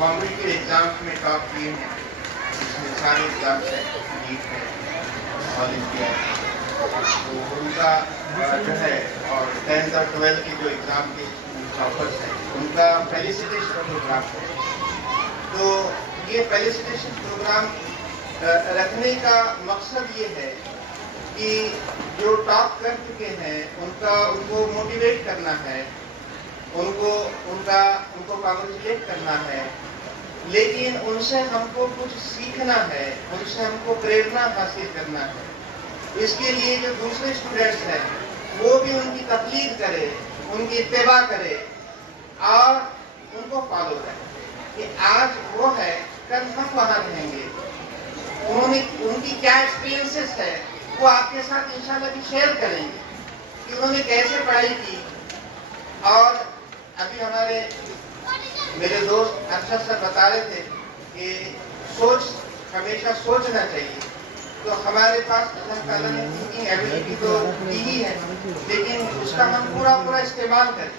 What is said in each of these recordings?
Competitive exams में top किए हैं, इसमें सारे एग्जाम्स है, नीट है, ऑल इंडिया है, तो उनका जो है और 10th और 12th के जो एग्ज़ाम के टॉपर्स हैं उनका फेलिसिटेशन प्रोग्राम है। तो ये फेलिसिटेशन प्रोग्राम रखने का मकसद ये है कि जो टॉप कर चुके हैं उनको मोटिवेट करना है, उनको कांग्रेचुलेट करना है, लेकिन उनसे हमको कुछ सीखना है, उनसे हमको प्रेरणा हासिल करना है। इसके लिए जो दूसरे स्टूडेंट्स हैं वो भी उनकी तकलीद करे, उनकी इत्तेबा करे और उनको फॉलो करे कि आज वो है कल हम वहाँ रहेंगे। उनकी क्या एक्सपीरियंसेस है वो आपके साथ इंशाल्लाह भी शेयर करेंगे कि उन्होंने कैसे पढ़ाई की। और अभी मेरे दोस्त अरशद सर बता रहे थे कि हमेशा सोचना चाहिए। तो हमारे पास अल्लाह ताला ने थिंकिंग एबिलिटी तो दी ही है, लेकिन उसका हम पूरा इस्तेमाल करें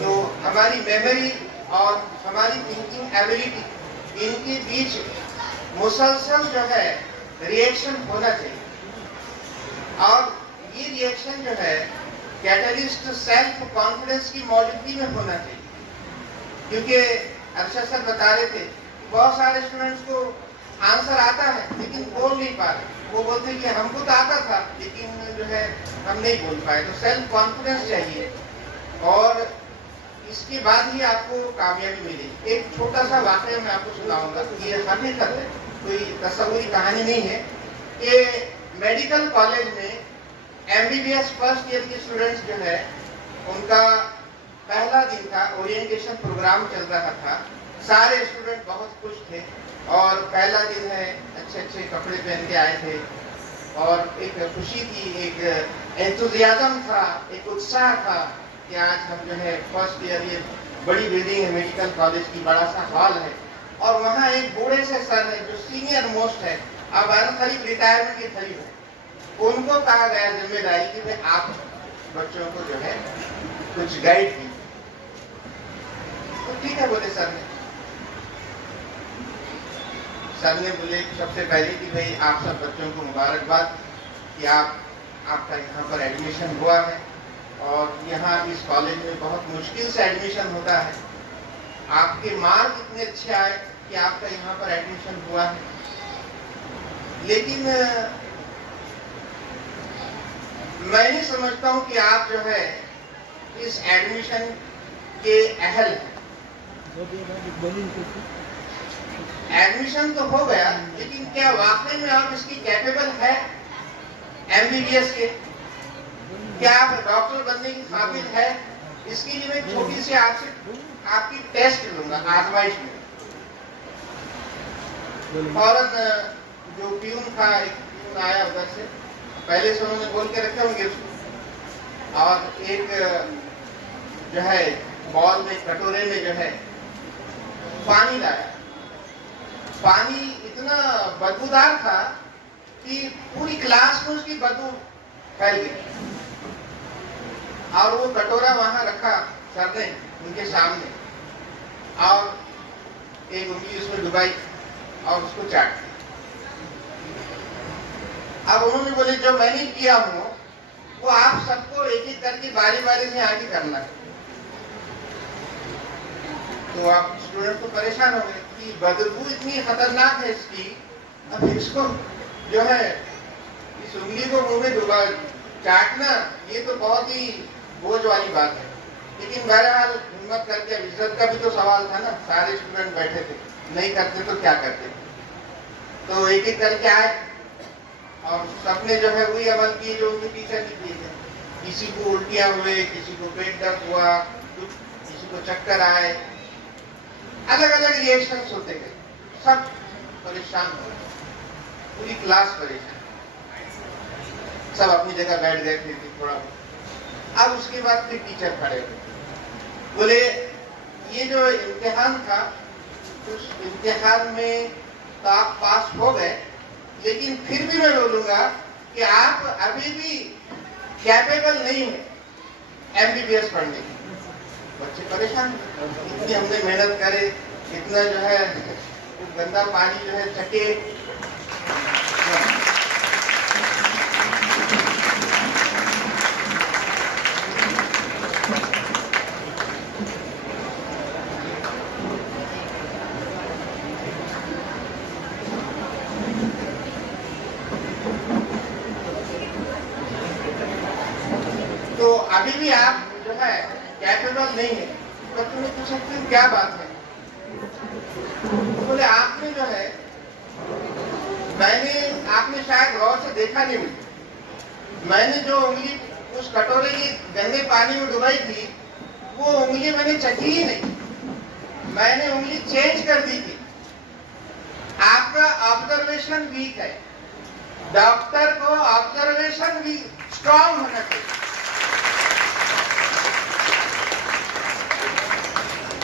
तो हमारी मेमोरी और हमारी थिंकिंग एबिलिटी इनके बीच मुसलसल जो है रिएक्शन होना चाहिए। और ये रिएक्शन जो है कैटलिस्ट सेल्फ कॉन्फिडेंस की मौजूदगी में होना चाहिए, क्योंकि अरशद सर बता रहे थे बहुत सारे स्टूडेंट्स को आंसर आता है लेकिन बोल नहीं पा रहे। वो बोलते हैं कि हमको तो आता था लेकिन जो है हम नहीं बोल पाए। तो सेल्फ कॉन्फिडेंस चाहिए और इसके बाद ही आपको कामयाबी मिलेगी। एक छोटा सा वाकया मैं आपको सुनाऊंगा, ये हकीकत है, कोई तस्वीरी कहानी नहीं है। ये मेडिकल कॉलेज में MBBS फर्स्ट ईयर के स्टूडेंट्स जो है उनका पहला दिन था, ओरिएंटेशन प्रोग्राम चल रहा था, सारे स्टूडेंट बहुत खुश थे और पहला दिन है, अच्छे कपड़े पहन के आए थे और एक खुशी थी, एक एंथुजियाज्म था, एक उत्साह था कि आज हम जो है फर्स्ट ईयर, ये बड़ी बिल्डिंग है मेडिकल कॉलेज की, बड़ा सा हॉल है और वहाँ एक बूढ़े से सर है जो सीनियर मोस्ट है, अब करीब रिटायरमेंट के करीब है। उनको कहा गया जिम्मेदारी कि भाई आप बच्चों को जो है कुछ गाइड कीजिए। तो ठीक है बोले सर ने बोले सबसे पहले कि भाई आप सब बच्चों को मुबारकबाद कि आपका यहाँ पर एडमिशन हुआ है और यहाँ इस कॉलेज में बहुत मुश्किल से एडमिशन होता है। आपके मार्क इतने अच्छे आए कि आपका यहाँ पर एडमिशन हुआ है, लेकिन मैं नहीं समझता हूँ कि आप जो है इस एडमिशन के अहल हैं। एडमिशन तो हो गया, लेकिन क्या वाकई में आप इसकी कैपेबल है MBBS के? क्या आप डॉक्टर बनने की काबिल है? इसके लिए मैं छोटी सी आपकी टेस्ट लूंगा, आजमाइश में। फौरन जो प्यून था, एक प्यून आया उधर से, पहले से उन्होंने बोल के रखे होंगे उसको, और एक जो है बॉल में, कटोरे में जो है पानी लाया। पानी इतना बदबूदार था कि पूरी क्लास में उसकी बदबू फैल गई और वो कटोरा वहां रखा सर ने उनके सामने और एक उंगली उसमें डुबाई और उसको चाट दिया। अब उन्होंने बोले जो मैंने किया हूं वो आप सबको एक एक करके बारी बारी से आगे करना है। तो आप स्टूडेंट तो परेशान हो गए कि बदबू इतनी खतरनाक है इसकी, अब इसको जो है इस उंगली को मुंह में डुबा चाटना, ये तो बहुत ही बोझ वाली बात है। लेकिन बहरहाल हिम्मत करके, इज्जत का भी तो सवाल था ना, सारे स्टूडेंट बैठे थे, नहीं करते तो क्या करते। तो एक एक करके आए और सबने जो है वही अमल किए जो उनके टीचर ने किए थे। किसी को उल्टियां हुए, किसी को पेट दर्द हुआ, किसी को चक्कर आए, अलग अलग रिएक्शंस होते गए, सब परेशान हो गए, पूरी क्लास परेशान, सब अपनी जगह बैठ गए थे थोड़ा। अब उसके बाद फिर टीचर खड़े हुए, बोले ये जो इम्तिहान था उस इम्तिहान में तो आप पास हो गए, लेकिन फिर भी मैं बोलूंगा कि आप अभी भी कैपेबल नहीं है MBBS पढ़ने की। बच्चे परेशान, इतनी हमने मेहनत करे, इतना जो है गंदा पानी जो है चटे। तो अभी भी आप जो है कैपेबल नहीं है, तो तुम्हें पूछ सकते हैं क्या बात है। बोले आपने जो है, आपने शायद गौर से देखा नहीं, मैंने जो उंगली उस कटोरे की गंदे पानी में डुबाई थी, वो उंगली मैंने चटी ही नहीं, मैंने उंगली चेंज कर दी थी। आपका ऑब्जर्वेशन वीक है, डॉक्टर को ऑब्जर्वेशन भी स्ट्रांग होना चाहिए।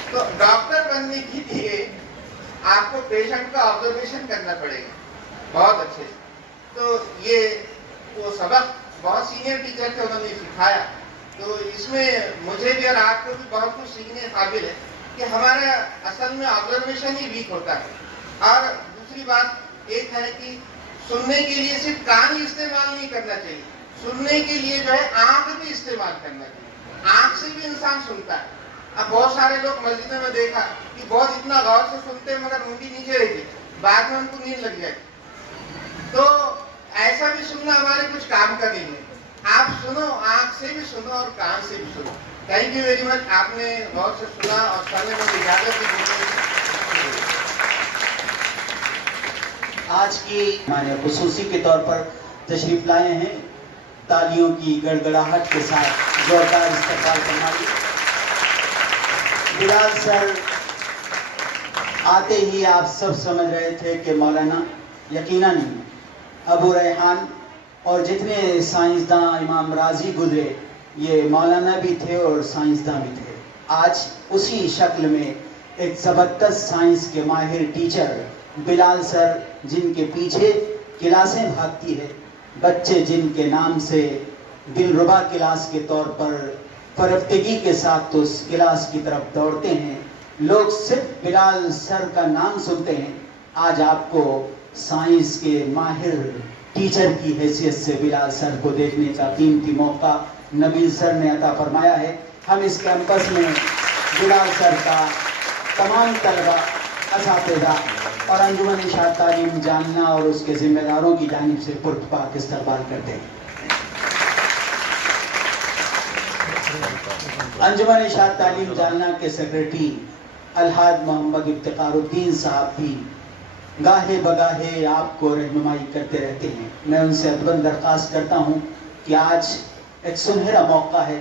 तो डॉक्टर बनने के लिए आपको पेशेंट का ऑब्जर्वेशन करना पड़ेगा बहुत अच्छे से। तो ये वो सबक बहुत सीनियर टीचर थे, उन्होंने सिखाया। तो इसमें मुझे भी और आपको भी बहुत कुछ सीखने काबिल है कि हमारा असल में ऑब्जर्वेशन ही वीक होता है। और दूसरी बात एक है कि सुनने के लिए सिर्फ कान ही इस्तेमाल नहीं करना चाहिए, सुनने के लिए जो है आंख भी इस्तेमाल करना चाहिए। आंख से भी इंसान सुनता है। अब बहुत सारे लोग मस्जिदों में देखा कि बहुत इतना गौर से सुनते हैं मगर मुंडी नीचे रहती, बाद में उनको नींद लग जाती। तो ऐसा भी सुनना हमारे कुछ काम का नहीं है। आप सुनो, आंख से भी सुनो और कान से भी सुनो। थैंक यू वेरी मच, आपने गौर से सुना और सुनने में इजाजत दी। आज की हमारे खुसूसी के तौर पर तशरीफ लाए हैं, तालियों की गड़गड़ाहट के साथ जोरदार इस्तकबाल फरमाइए। बिलाल सर आते ही आप सब समझ रहे थे कि मौलाना यकीनन अबू रेहान और जितने साइंसदान इमाम राजी गुजरे ये मौलाना भी थे और साइंसदान भी थे। आज उसी शक्ल में एक ज़बरदस्त साइंस के माहिर टीचर बिलाल सर, जिनके पीछे क्लासें भागती है, बच्चे जिनके नाम से दिलरुबा क्लास के तौर पर फरफ्तगी के साथ तो उस क्लास की तरफ दौड़ते हैं। लोग सिर्फ बिलाल सर का नाम सुनते हैं। आज आपको साइंस के माहिर टीचर की हैसियत से बिलाल सर को देखने का कीमती मौका नबील सर ने अता फरमाया है। हम इस कैंपस में बिलाल सर का तमाम तलबा, असातिज़ा और अंजुमन इशाअत तालीम जालना और उसके जिम्मेदारों की जानिब से पुरतपाक इस्तकबाल करते हैं। अंजुमन इशाअत तालीम जालना के सेक्रेटरी अलहाज मोहम्मद इफ्तिखारुद्दीन साहब भी गाहे बगाहे आपको रहनुमाई करते रहते हैं। मैं उनसे अदबन दरख्वास्त करता हूँ कि आज एक सुनहरा मौका है,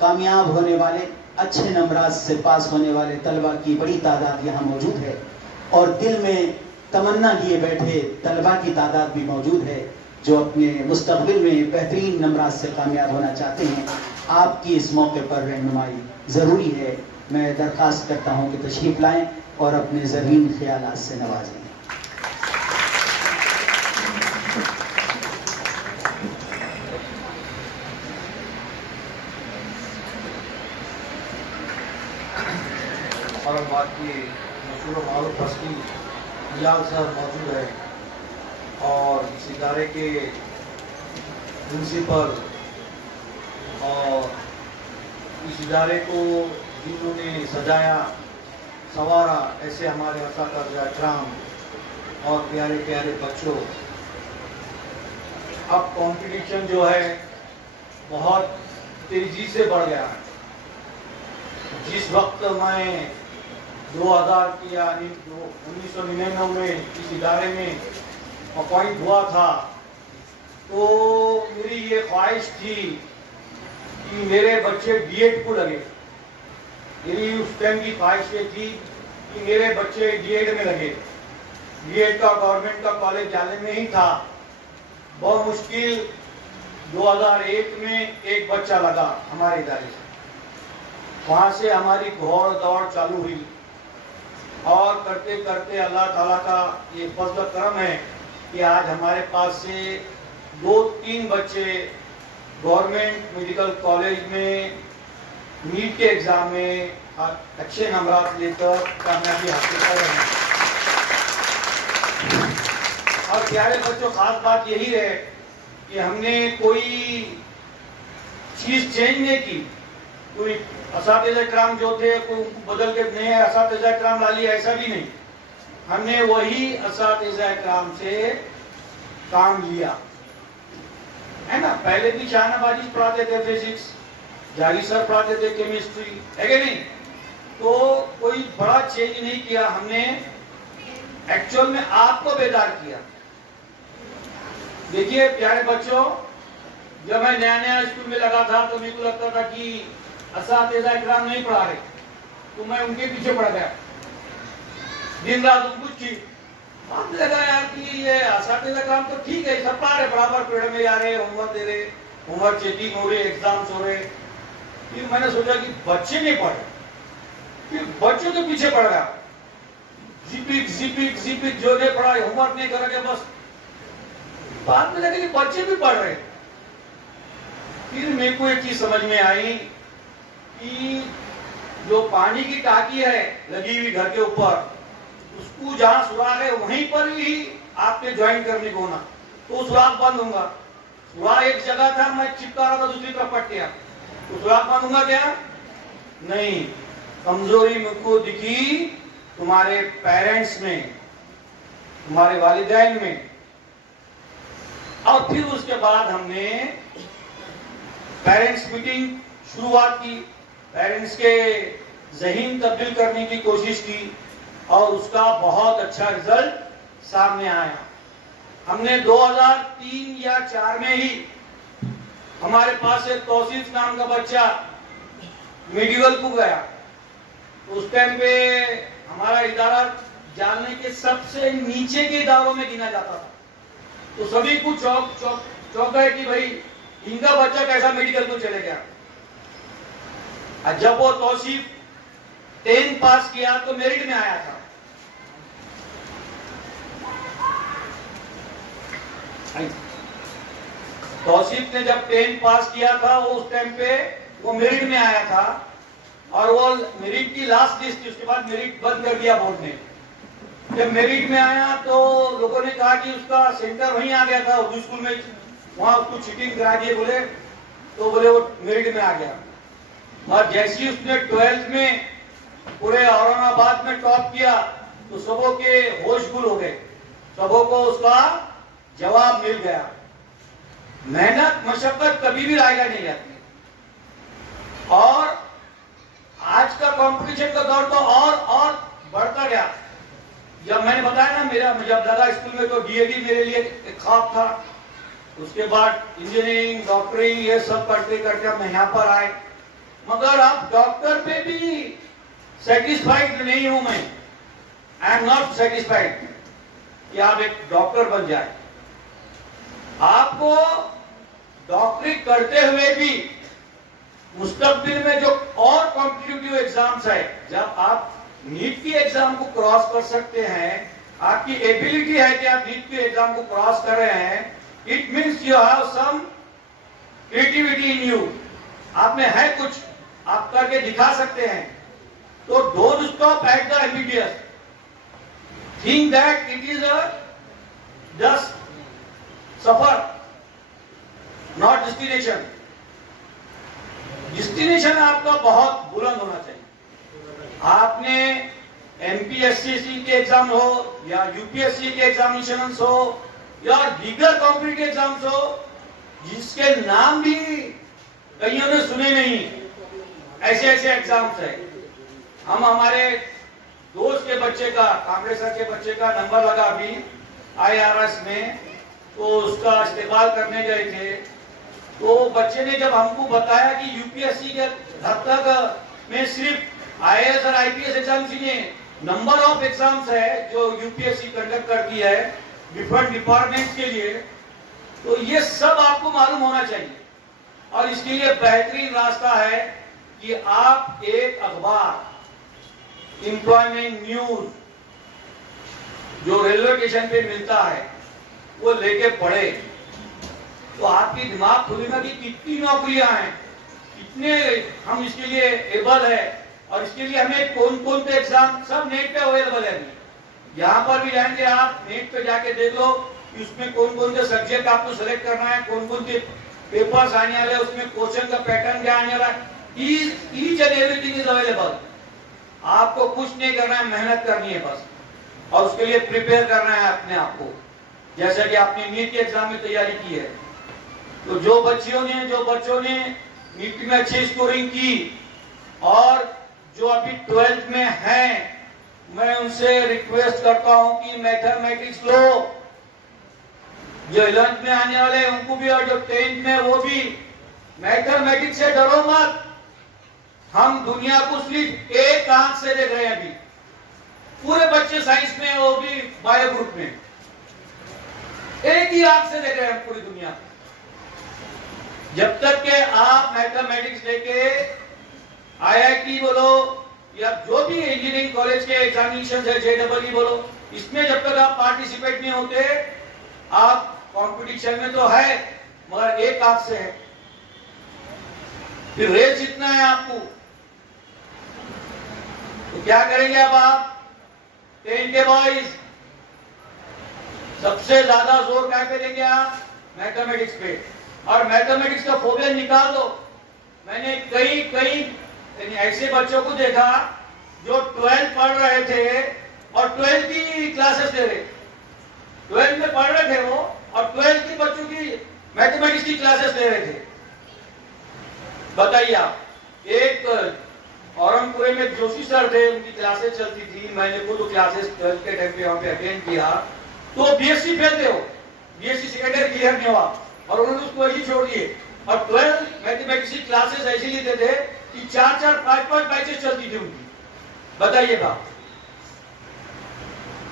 कामयाब होने वाले, अच्छे नंबरात से पास होने वाले तलबा की बड़ी तादाद यहाँ मौजूद है और दिल में तमन्ना लिए बैठे तलबा की तादाद भी मौजूद है जो अपने मुस्तक़बिल में बेहतरीन नंबरात से कामयाब होना चाहते हैं। आपकी इस मौके पर रहनुमाई ज़रूरी है। मैं दरख्वास्त करता हूँ कि तशरीफ़ लाएँ और अपने ज़रीन ख्यालात से नवाजें। औरंगाबाद की मशहूर मारूफ हस्ती बिलाल सर मौजूद है और इस इदारे के प्रिंसिपल और इस इदारे को जिन्होंने सजाया संवारा, ऐसे हमारे असातिज़ा इकराम और प्यारे प्यारे बच्चों। अब कंपटीशन जो है बहुत तेज़ी से बढ़ गया है। जिस वक्त मैं 2000 की या 1999 में इस इदारे में अपॉइंट हुआ था तो मेरी ये ख्वाहिश थी कि मेरे बच्चे बीएड को लगे। मेरी उस टाइम की ख्वाहिश ये थी कि मेरे बच्चे बीएड में लगे। बीएड का गवर्नमेंट का कॉलेज जाने में ही था। बहुत मुश्किल 2001 में एक बच्चा लगा हमारे इदारे से। वहाँ से हमारी घोड़ दौड़ चालू हुई और करते करते अल्लाह ताला का ये फज़्ल करम है कि आज हमारे पास से 2-3 बच्चे गवर्नमेंट मेडिकल कॉलेज में नीट के एग्ज़ाम में और अच्छे नंबरात लेकर कामयाबी हासिल कर रहे हैं। और प्यारे बच्चों, खास बात यही है कि हमने कोई चीज चेंज नहीं की। कोई असातिज़ा इकराम जो थे कोई बदल के नए असातिज़ा इकराम ला लिया, ऐसा भी नहीं। हमने वही असातिज़ा इकराम से काम लिया है ना। पहले भी शाहनाबाजी पढ़ाते थे फिजिक्स, जारी सर पढ़ाते थे केमिस्ट्री, है कि नहीं। तो कोई बड़ा चेंज नहीं किया हमने, एक्चुअल में आपको बेदार किया। देखिए प्यारे बच्चों, जब मैं नया नया स्कूल में लगा था तो मेरे को लगता था कि असातिज़ा इकराम नहीं पढ़ा रहे, तो मैं उनके पीछे पड़ गया, दिन रात उनको चीज बात लगा यार कि ये असातिज़ा इकराम तो ठीक है, सब पढ़ा रहे, बराबर पीरियड में जा रहे, होमवर्क दे रहे, होमवर्क चेकिंग हो रही, एग्जाम्स हो रहे। फिर मैंने सोचा कि बच्चे नहीं पढ़ रहे, फिर बच्चों के पीछे पड़ गया, जीपिक जो नहीं पढ़ा, होमवर्क नहीं करेंगे बस। बाद में लगा कि बच्चे भी पढ़ रहे। फिर मेरे को एक चीज समझ में आई कि जो पानी की टाकी है लगी हुई घर के ऊपर, उसको जहां सुराख है वहीं पर ही आपने ज्वाइन करने को ना, तो सुराख बंद होगा। सुराख एक जगह था, मैं चिपका रहा था दूसरी तरफ पट्टियां, तो सुराख बंद होगा क्या? नहीं। कमजोरी मुझको दिखी तुम्हारे पेरेंट्स में, तुम्हारे वालिदैन में। और फिर उसके बाद हमने पेरेंट्स मीटिंग शुरुआत की, पेरेंट्स के ज़हीन तब्दील करने की कोशिश की और उसका बहुत अच्छा रिजल्ट सामने आया। हमने 2003 या 4 में ही हमारे पास एक तौसीफ नाम का बच्चा मेडिकल को गया। उस टाइम पे हमारा इदारा जानने के सबसे नीचे के इदारों में गिना जाता था, तो सभी को चौंक गए कि भाई इनका बच्चा कैसा मेडिकल को चले गया। और जब वो तौसीफ 10 पास किया तो मेरिट में आया था। तौसीफ ने जब 10 पास किया था, वो उस टाइम पे वो मेरिट में आया था और वो मेरिट की लास्ट लिस्ट थी, उसके बाद मेरिट बंद कर दिया बोर्ड ने। जब मेरिट में आया तो लोगों ने कहा कि उसका सेंटर वहीं आ गया था उर्दू स्कूल में, वहां उसको चीटिंग करा दिए बोले, तो बोले वो मेरिट में आ गया। और जैसे ही उसने 12th में पूरे औरंगाबाद में टॉप किया तो सबों के होश गुल हो गए, सबों को उसका जवाब मिल गया। मेहनत मशक्कत कभी भी रायगा नहीं जाती। और आज का कंपटीशन का दौर तो और बढ़ता गया। जब मैंने बताया ना, मेरा जब लगा स्कूल में तो डीएडी मेरे लिए एक ख्वाब था। उसके बाद इंजीनियरिंग, डॉक्टरिंग, ये सब करते करते मैं यहाँ पर आए। मगर अब डॉक्टर पे भी सेटिस्फाइड नहीं हूं मैं। आई एम नॉट सेटिस्फाइड कि आप एक डॉक्टर बन जाए। आपको डॉक्टरी करते हुए भी मुस्तकबिल में जो और कॉम्पिटिटिव एग्जाम्स है, जब आप नीट की एग्जाम को क्रॉस कर सकते हैं, आपकी एबिलिटी है कि आप नीट के एग्जाम को क्रॉस कर रहे हैं, it means you have some creativity in you. आप में है कुछ, आप करके दिखा सकते हैं। तो don't stop at the MBBS, think that it is a just suffer, not destination. Destination आपका बहुत बुलंद होना चाहिए। आपने एमपीएससी के एग्जाम हो या यूपीएससी के एग्जामिनेशन हो या दीगर कॉम्पिटिटिव एग्जाम्स हो, जिसके नाम भी कईयों ने सुने नहीं, ऐसे ऐसे एग्जाम्स है। हम हमारे दोस्त के बच्चे का, कांबड़े सर के बच्चे का नंबर लगा अभी IRS में, तो उसका इस्तेमाल करने गए थे। तो बच्चे ने जब हमको बताया कि यूपीएससी के हद तक में सिर्फ IAS और IPS एग्जाम्स ही नहीं, नंबर ऑफ एग्जाम्स है जो यूपीएससी कंडक्ट करती है डिफरेंट डिपार्टमेंट्स के लिए, तो ये सब आपको मालूम होना चाहिए। और इसके लिए बेहतरीन रास्ता है कि आप एक अखबार, एम्प्लॉयमेंट न्यूज, जो रेलवे स्टेशन पे मिलता है, वो लेके पढ़े, तो आपकी दिमाग खुलेगा कि कितनी नौकरियां हैं, कितने हम इसके लिए एबल है, और इसके लिए हमें कौन कौन से एग्जाम सब नेट पे अवेलेबल है अभी। यहाँ पर भी जाएंगे आप, नेट पे जाके देख लो कि उसमें कौन कौन से सब्जेक्ट आपको सेलेक्ट करना है, कौन कौन से पेपर्स आने वाले, उसमें क्वेश्चन का पैटर्न क्या आने वाला है, each and everything is available. आपको कुछ नहीं करना है, मेहनत करनी है बस, और उसके लिए प्रिपेयर करना है अपने आप को, जैसे कि आपने नीट के एग्जाम में तैयारी की है। तो जो बच्चों ने नीट में अच्छी स्कोरिंग की और जो अभी 12th में हैं, मैं उनसे रिक्वेस्ट करता हूं कि मैथमेटिक्स लो। जो 11th में आने वाले हैं उनको भी, और जो 10th में वो भी, मैथमेटिक्स से डरो मत। हम दुनिया को सिर्फ एक आंख से देख रहे हैं अभी, पूरे बच्चे साइंस में, वो भी बायो ग्रुप में, एक ही आंख से देख रहे हैं पूरी दुनिया। जब तक के आप मैथमेटिक्स लेके आईआईटी बोलो या जो भी इंजीनियरिंग कॉलेज के एग्जामिनेशन है, जेईई बोलो, इसमें जब तक आप पार्टिसिपेट नहीं होते, आप कंपटीशन में तो है मगर एक आंख से है। फिर रेस जितना है आपको, तो क्या करेंगे अब आप 10 के बॉयज, सबसे ज्यादा जोर क्या पे देंगे आप? मैथमेटिक्स पे। और मैथमेटिक्स का फोबिया निकाल दो। मैंने कई ऐसे बच्चों को देखा जो 12th पढ़ रहे थे और 12th की क्लासेस ले रहे, 12th में पढ़ रहे थे वो, और 12th की बच्चों की मैथमेटिक्स की क्लासेस ले रहे थे। बताइए आप, एक औरंगपुर में जोशी सर थे, उनकी क्लासेस चलती थी, मैंने खुद क्लासेस 12th के टाइम पे वहां पे अटेंड किया। तो बीएससी फेल थे वो, बीएससी सेकेंडरी क्लियर नहीं हुआ और उन्होंने उसको ऐसे छोड़ दिए। और 12 मैथमेटिक्स की क्लासेस ऐसे लेते थे कि 4-4, 5-5 बैचेस चलती थी उनकी। बताइए बात,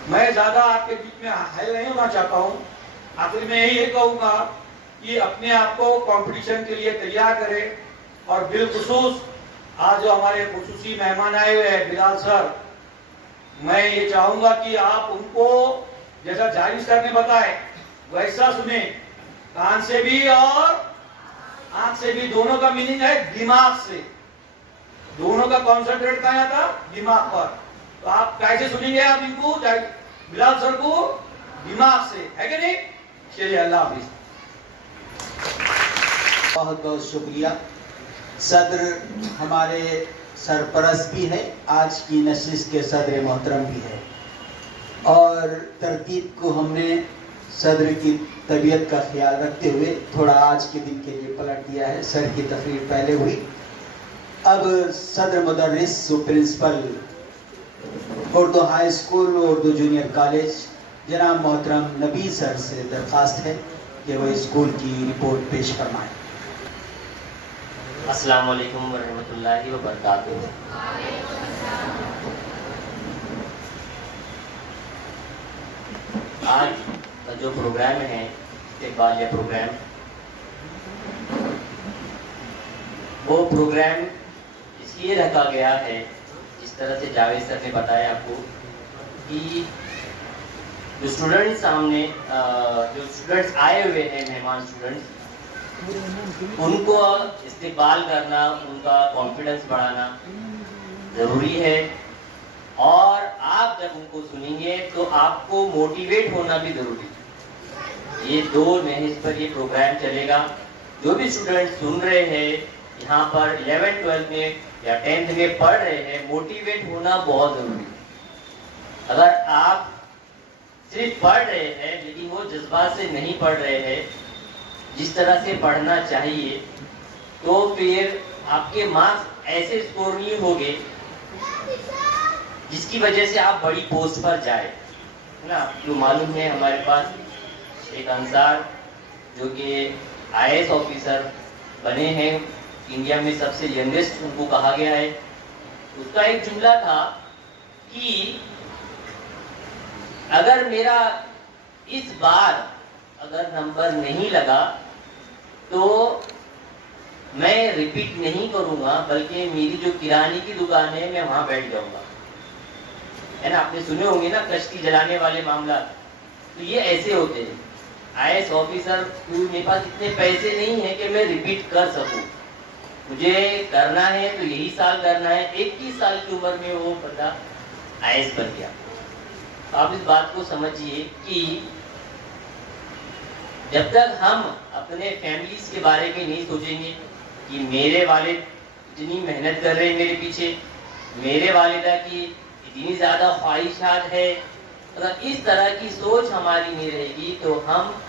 मैं ज्यादा आपके बीच में हाई नहीं होना चाहता हूं। आखिर में यही कहूंगा कि अपने आप को कंपटीशन के लिए तैयार करें। और बिलखुसूस आज जो हमारे खुसूसी मेहमान आए हुए हैं बिलाल सर, मैं ये चाहूंगा कि आप उनको जैसा जारी सर ने बताया वैसा सुने, कान से भी और आंख से भी। दोनों का मीनिंग है दिमाग से, दोनों का कॉन्सेंट्रेट कहाँ था? दिमाग पर। तो आप कैसे सुनेंगे आप इनको, बिलाल सर को? दिमाग से, है कि नहीं? चलिए, अल्लाह हाफिज। बहुत बहुत शुक्रिया। सदर हमारे सरपरस्त भी है, आज की नशिश के सदर मोहतरम भी है, और तरतीब को हमने सदर की तबीयत का ख्याल रखते हुए थोड़ा आज के दिन के लिए पलट दिया है। सर की तकरीर पहले हुई, अब सदर मुदर्रिस principal Urdu high school, Urdu junior college जनाब मोहतरम नबी सर से दरख्वास्त है कि वह स्कूल की रिपोर्ट पेश फरमाएं। अस्सलाम वालेकुम वरहमतुल्लाहि वबरकातुहू। आज का जो प्रोग्राम है, इस्तकबालिया प्रोग्राम, वो प्रोग्राम इसलिए रखा गया है, जिस तरह से जावेद सर ने बताया आपको, कि जो स्टूडेंट्स सामने जो स्टूडेंट्स आए हुए हैं, मेहमान स्टूडेंट्स, उनको इस्तेकबाल करना, उनका कॉन्फिडेंस बढ़ाना ज़रूरी है। और आप जब उनको सुनेंगे तो आपको मोटिवेट होना भी ज़रूरी है। ये दो नहज पर ये प्रोग्राम चलेगा। जो भी स्टूडेंट सुन रहे हैं यहाँ पर 11th 12th में या 10th में पढ़ रहे हैं, मोटिवेट होना बहुत ज़रूरी है। अगर आप सिर्फ पढ़ रहे हैं लेकिन वो जज्बात से नहीं पढ़ रहे हैं जिस तरह से पढ़ना चाहिए, तो फिर आपके मार्क्स ऐसे स्कोर नहीं होंगे जिसकी वजह से आप बड़ी पोस्ट पर जाए, है ना। आपको मालूम है हमारे पास एक अंसार जो कि IAS ऑफिसर बने हैं, इंडिया में सबसे यंगेस्ट उनको कहा गया है। उसका एक जुमला था कि अगर मेरा इस बार अगर नंबर नहीं लगा तो मैं रिपीट नहीं करूंगा, बल्कि मेरी जो किराने की दुकान है मैं वहां बैठ जाऊंगा, है ना। आपने सुने होंगे ना कश्ती जलाने वाले मामला, तो ये ऐसे होते हैं। IAS ऑफिसर, मेरे पास इतने पैसे नहीं है कि मैं रिपीट कर सकूं, मुझे करना है तो यही साल करना है। 21 साल की उम्र में वो बंदा IAS बन गया। आप इस बात को समझिए कि जब तक हम अपने फैमिलीज के बारे में नहीं सोचेंगे कि मेरे वालिद इतनी मेहनत कर रहे हैं मेरे पीछे, मेरे वालिदा की इतनी ज़्यादा ख्वाहिशात है, अगर इस तरह की सोच हमारी नहीं रहेगी तो हम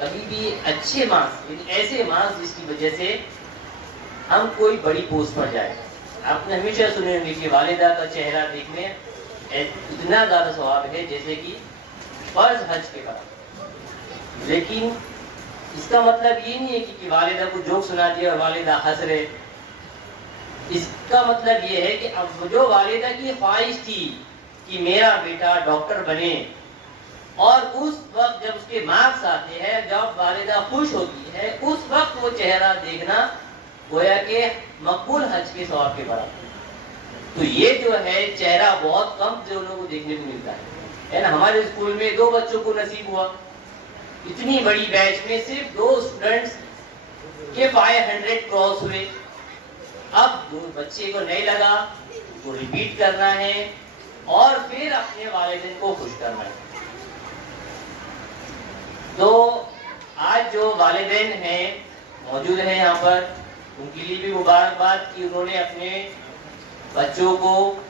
कभी भी अच्छे मार्क्स, ऐसे मार्क्स जिसकी वजह से हम कोई बड़ी पोस्ट पर जाए। आपने हमेशा सुने होंगे कि वालिदा का चेहरा देखने इतना ज़्यादा स्वाब है जैसे कि फर्ज हज के बराबर। लेकिन इसका मतलब ये नहीं है कि वालिदा को जोक सुना दिया और वालिदा हंस रहे। इसका मतलब ये है कि अब जो वालिदा की ख्वाहिश थी कि मेरा बेटा डॉक्टर बने, और उस वक्त जब उसके मार्क्स आते हैं, जब वालिदा खुश होती है, उस वक्त वो चेहरा देखना गोया के मकबूल हज के सवाब के बराबर। तो ये जो है चेहरा बहुत कम जो लोगों को देखने को मिलता है ना। हमारे स्कूल में 2 बच्चों को नसीब हुआ, इतनी बड़ी बैच में सिर्फ 2 स्टूडेंट्स के 500 क्रॉस हुए। अब जो बच्चे को नहीं लगा वो रिपीट करना है और फिर अपने वालिदैन को खुश करना है। तो आज जो वालिदैन हैं मौजूद हैं यहाँ पर, उनके लिए भी मुबारकबाद कि उन्होंने अपने बच्चों को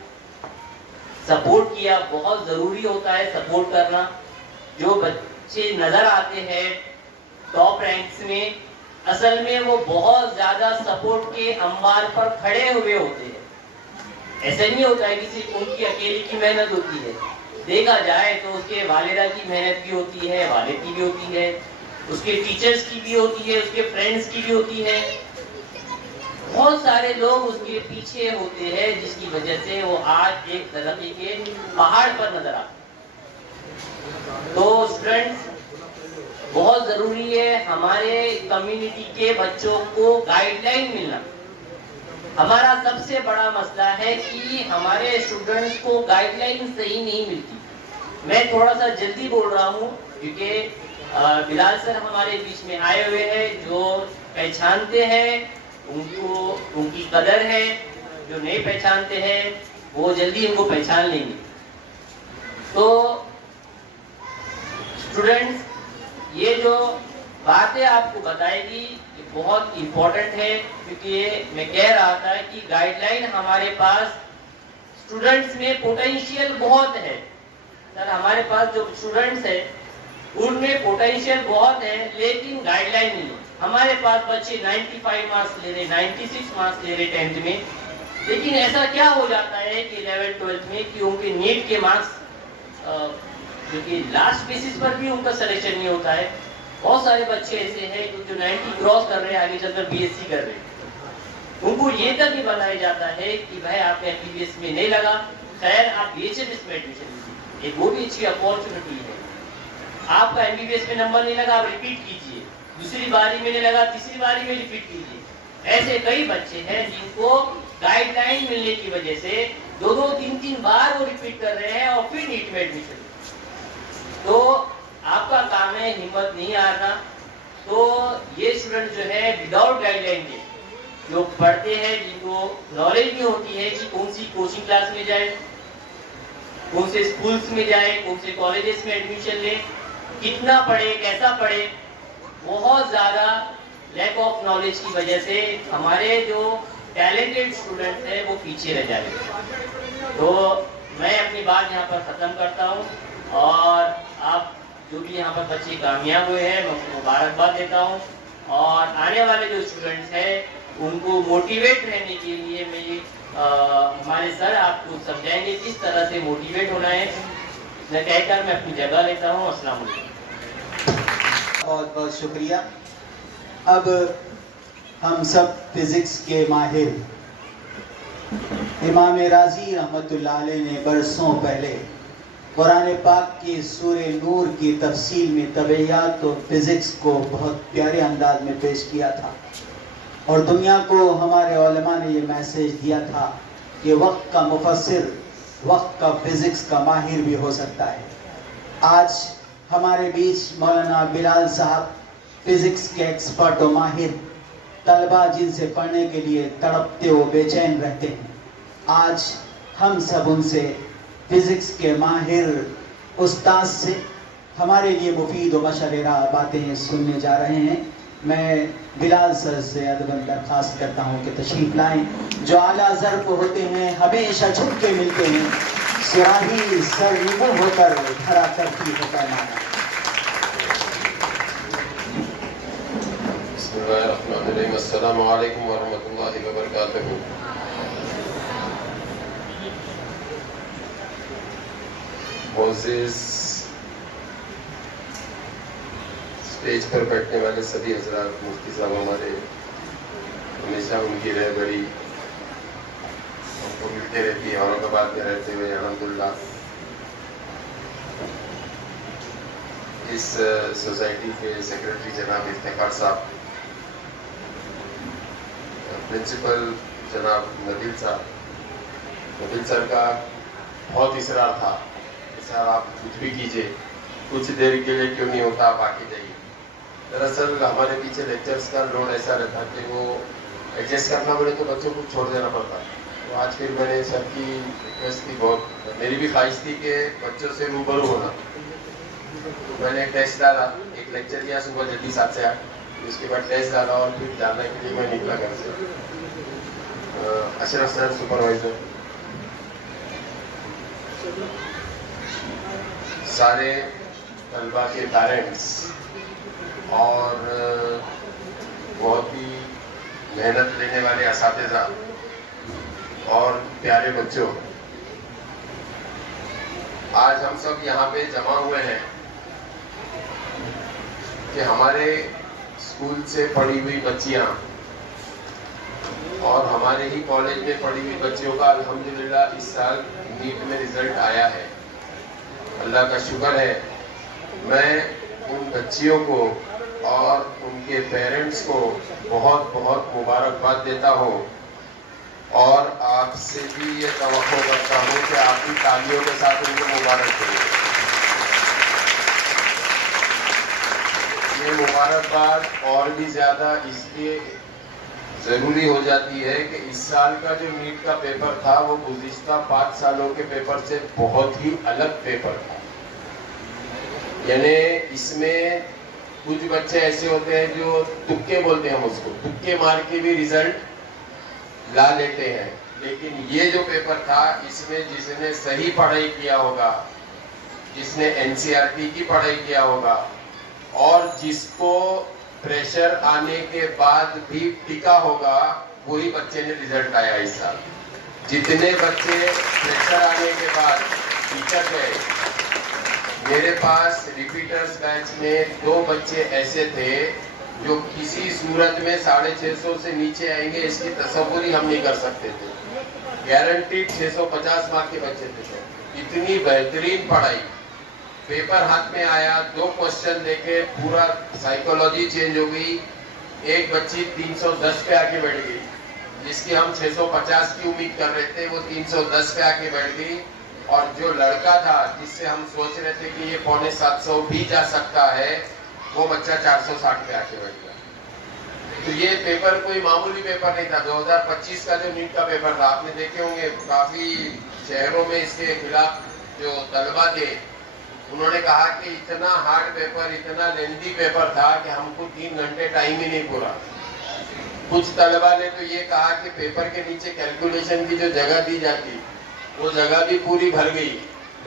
सपोर्ट किया। बहुत ज़रूरी होता है सपोर्ट करना। जो बच्चे नज़र आते हैं टॉप रैंक्स में, असल में वो बहुत ज़्यादा सपोर्ट के अंबार पर खड़े हुए होते हैं। ऐसा नहीं होता है कि सिर्फ उनकी अकेली की मेहनत होती है। देखा जाए तो उसके वालिदा की मेहनत भी होती है, वालिद की भी होती है, उसके टीचर्स की भी होती है, उसके फ्रेंड्स की भी होती है। बहुत सारे लोग उसके पीछे होते हैं जिसकी वजह से वो आज एक तरक्की के पहाड़ पर नजर आते। तो स्टूडेंट्स, बहुत जरूरी है हमारे कम्युनिटी के बच्चों को गाइडलाइन मिलना। हमारा सबसे बड़ा मसला है कि हमारे स्टूडेंट्स को गाइडलाइन सही नहीं मिलती। मैं थोड़ा सा जल्दी बोल रहा हूँ क्योंकि बिलाल सर हमारे बीच में आए हुए हैं जो पहचानते हैं, उनको उनकी कदर है। जो नहीं पहचानते हैं वो जल्दी उनको पहचान लेंगे। तो स्टूडेंट्स, ये जो बातें आपको बताएगी ये बहुत इम्पोर्टेंट है, क्योंकि मैं कह रहा था कि गाइडलाइन हमारे पास स्टूडेंट्स में पोटेंशियल बहुत है। सर हमारे पास जो स्टूडेंट्स है उनमें पोटेंशियल बहुत है लेकिन गाइडलाइन नहीं है। हमारे पास बच्चे 95 मार्क्स ले रहे, 96 मार्क्स ले रहे 10th में, लेकिन ऐसा क्या हो जाता है कि 11th 12th में कि उनके नीट के मार्क्स जो कि लास्ट बेसिस पर भी उनका सिलेक्शन नहीं होता है। बहुत सारे बच्चे ऐसे हैं जो 90 क्रॉस कर रहे हैं, आगे चलकर BSc कर रहे हैं। उनको ये तक नहीं बताया जाता है कि भाई आपने MBBS में नहीं लगा, खैर आप BHMS में एडमिशन लीजिए, एक वो भी अच्छी अपॉर्चुनिटी है। आपका MBBS में नंबर नहीं लगा, आप रिपीट कीजिए, दूसरी बारी में नहीं लगा, तीसरी बारी में रिपीट कीजिए। ऐसे कई बच्चे हैं जिनको गाइडलाइन मिलने की वजह से 2-2, 3-3 बार वो रिपीट कर रहे हैं और फिर नीट में एडमिशन। तो आपका काम है हिम्मत नहीं हारना। तो ये स्टूडेंट जो है विदाउट गाइडलाइन के जो पढ़ते हैं, जिनको नॉलेज भी होती है कि कौन सी कोचिंग क्लास में जाए, कौन से स्कूल्स में जाए, कौन से कॉलेजेस में एडमिशन ले, कितना पढ़े, कैसा पढ़े, बहुत ज़्यादा लैक ऑफ नॉलेज की वजह से हमारे जो टैलेंटेड स्टूडेंट्स हैं वो पीछे रह जाएंगे। तो मैं अपनी बात यहाँ पर ख़त्म करता हूँ और आप जो भी यहाँ पर बच्चे कामयाब हुए हैं मैं उनको मुबारकबाद देता हूँ। और आने वाले जो स्टूडेंट्स हैं उनको मोटिवेट रहने के लिए हमारे सर आपको समझाएंगे किस तरह से मोटिवेट होना है। मैं कहकर मैं अपनी जगह लेता हूँ। अस्सलाम वालेकुम। बहुत बहुत शुक्रिया। अब हम सब फिजिक्स के माहिर इमाम राजी रहमतुल्लाह अलैह ने बरसों पहले कुरान पाक की सूरे नूर की तफसील में तबैयात और फिजिक्स को बहुत प्यारे अंदाज में पेश किया था और दुनिया को हमारे उलमा ने ये मैसेज दिया था कि वक्त का मुफस्सिर, वक्त का फिजिक्स का माहिर भी हो सकता है। आज हमारे बीच मौलाना बिलाल साहब फिजिक्स के एक्सपर्ट और माहिर तलबा जिनसे पढ़ने के लिए तड़पते व बेचैन रहते हैं, आज हम सब उनसे फिज़िक्स के माहिर उस्ताद से हमारे लिए मुफीद व मशवरा बातें सुनने जा रहे हैं। मैं बिलाल सर से अदबन दरख्वास्त करता हूँ कि तशरीफ़ लाएँ। जो आला ज़र्फ़ होते हैं हमेशा झुक के मिलते हैं, सुराही सर रिमूव होकर खड़ा करती है पैमाना। बिस्मिल्लाहिर्रहमानिर्रहीम। अस्सलामु अलैकुम वरहमतुल्लाहि वबरकातुहू। मोज़ेज़, स्टेज पर बैठने वाले सभी हज़रात, मुफ्ती साहब हमारे, हमेशा उनकी रहबरी हमको मिलते रहती है। औरंगाबाद में रहते हुए अल्हम्दुलिल्लाह इस सोसाइटी के सेक्रेटरी जनाब इफ्तिखार साहब, प्रिंसिपल जनाब नदील सर का बहुत इसरार था कि साहब आप कुछ भी कीजिए, कुछ देर के लिए क्यों नहीं होता, आप आके जाइए। दरअसल हमारे पीछे लेक्चर्स का लोड ऐसा रहता कि वो एडजस्ट करना पड़े तो बच्चों को छोड़ देना पड़ता। तो आज फिर मैंने सबकी रिक्वेस्ट थी, बहुत मेरी भी ख्वाहिश थी कि बच्चों से रूबरू होना। तो मैंने टेस्ट डाला, एक लेक्चर दिया सुबह जल्दी 7 से 8, उसके बाद टेस्ट डाला और फिर जानने के लिए मैं निकला घर से। अशरफ सर सुपरवाइजर, सारे तलबा के पेरेंट्स और बहुत ही मेहनत लेने वाले असातिज़ा और प्यारे बच्चों, आज हम सब यहाँ पे जमा हुए हैं कि हमारे स्कूल से पढ़ी हुई बच्चियाँ और हमारे ही कॉलेज में पढ़ी हुई बच्चियों का अल्हम्दुलिल्लाह इस साल नीट में रिजल्ट आया है। अल्लाह का शुक्र है। मैं उन बच्चियों को और उनके पेरेंट्स को बहुत बहुत मुबारकबाद देता हूँ और आपसे भी ये तवक्को करता हूँ कि आप भी तालियों के साथ उनको मुबारक दें। ये मुबारकबाद और भी ज़्यादा इसलिए ज़रूरी हो जाती है कि इस साल का जो नीट का पेपर था वो गुज़िश्ता 5 सालों के पेपर से बहुत ही अलग पेपर था। यानी इसमें कुछ बच्चे ऐसे होते हैं जो तुक्के बोलते हैं, हम उसको तुक्के मार के भी रिजल्ट ला लेते हैं, लेकिन ये जो पेपर था इसमें जिसने सही पढ़ाई किया होगा, जिसने एनसीईआरटी की पढ़ाई किया होगा और जिसको प्रेशर आने के बाद भी टिका होगा, वही बच्चे ने रिजल्ट आया इस साल। जितने बच्चे प्रेशर आने के बाद टीचर गए, मेरे पास रिपीटर्स बैच में 2 बच्चे ऐसे थे जो किसी सूरत में 650 से नीचे आएंगे इसकी तसव्वुर ही हम नहीं कर सकते थे। गारंटीड 650 मार्क के बच्चे थे। इतनी बेहतरीन पढ़ाई, पेपर हाथ में आया, 2 क्वेश्चन देखे, पूरा साइकोलॉजी चेंज हो गई। एक बच्ची 310 पे आके बैठ गई, जिसकी हम 650 की उम्मीद कर रहे थे, वो 310 पे आके बैठ गई। और जो लड़का था जिससे हम सोच रहे थे कि ये 650 भी जा सकता है, वो बच्चा 460 पे आके बैठ गया। तो ये पेपर कोई मामूली पेपर नहीं था। 2025 का जो नीट का पेपर था, आपने देखे होंगे काफी शहरों में इसके खिलाफ जो तलबा थे, उन्होंने कहा कि इतना हार्ड पेपर, इतना लेंथी पेपर था कि हमको 3 घंटे टाइम ही नहीं पूरा। कुछ तलबा ने तो ये कहा कि पेपर के नीचे कैलकुलेशन की जो जगह दी जाती, वो जगह भी पूरी भर गई,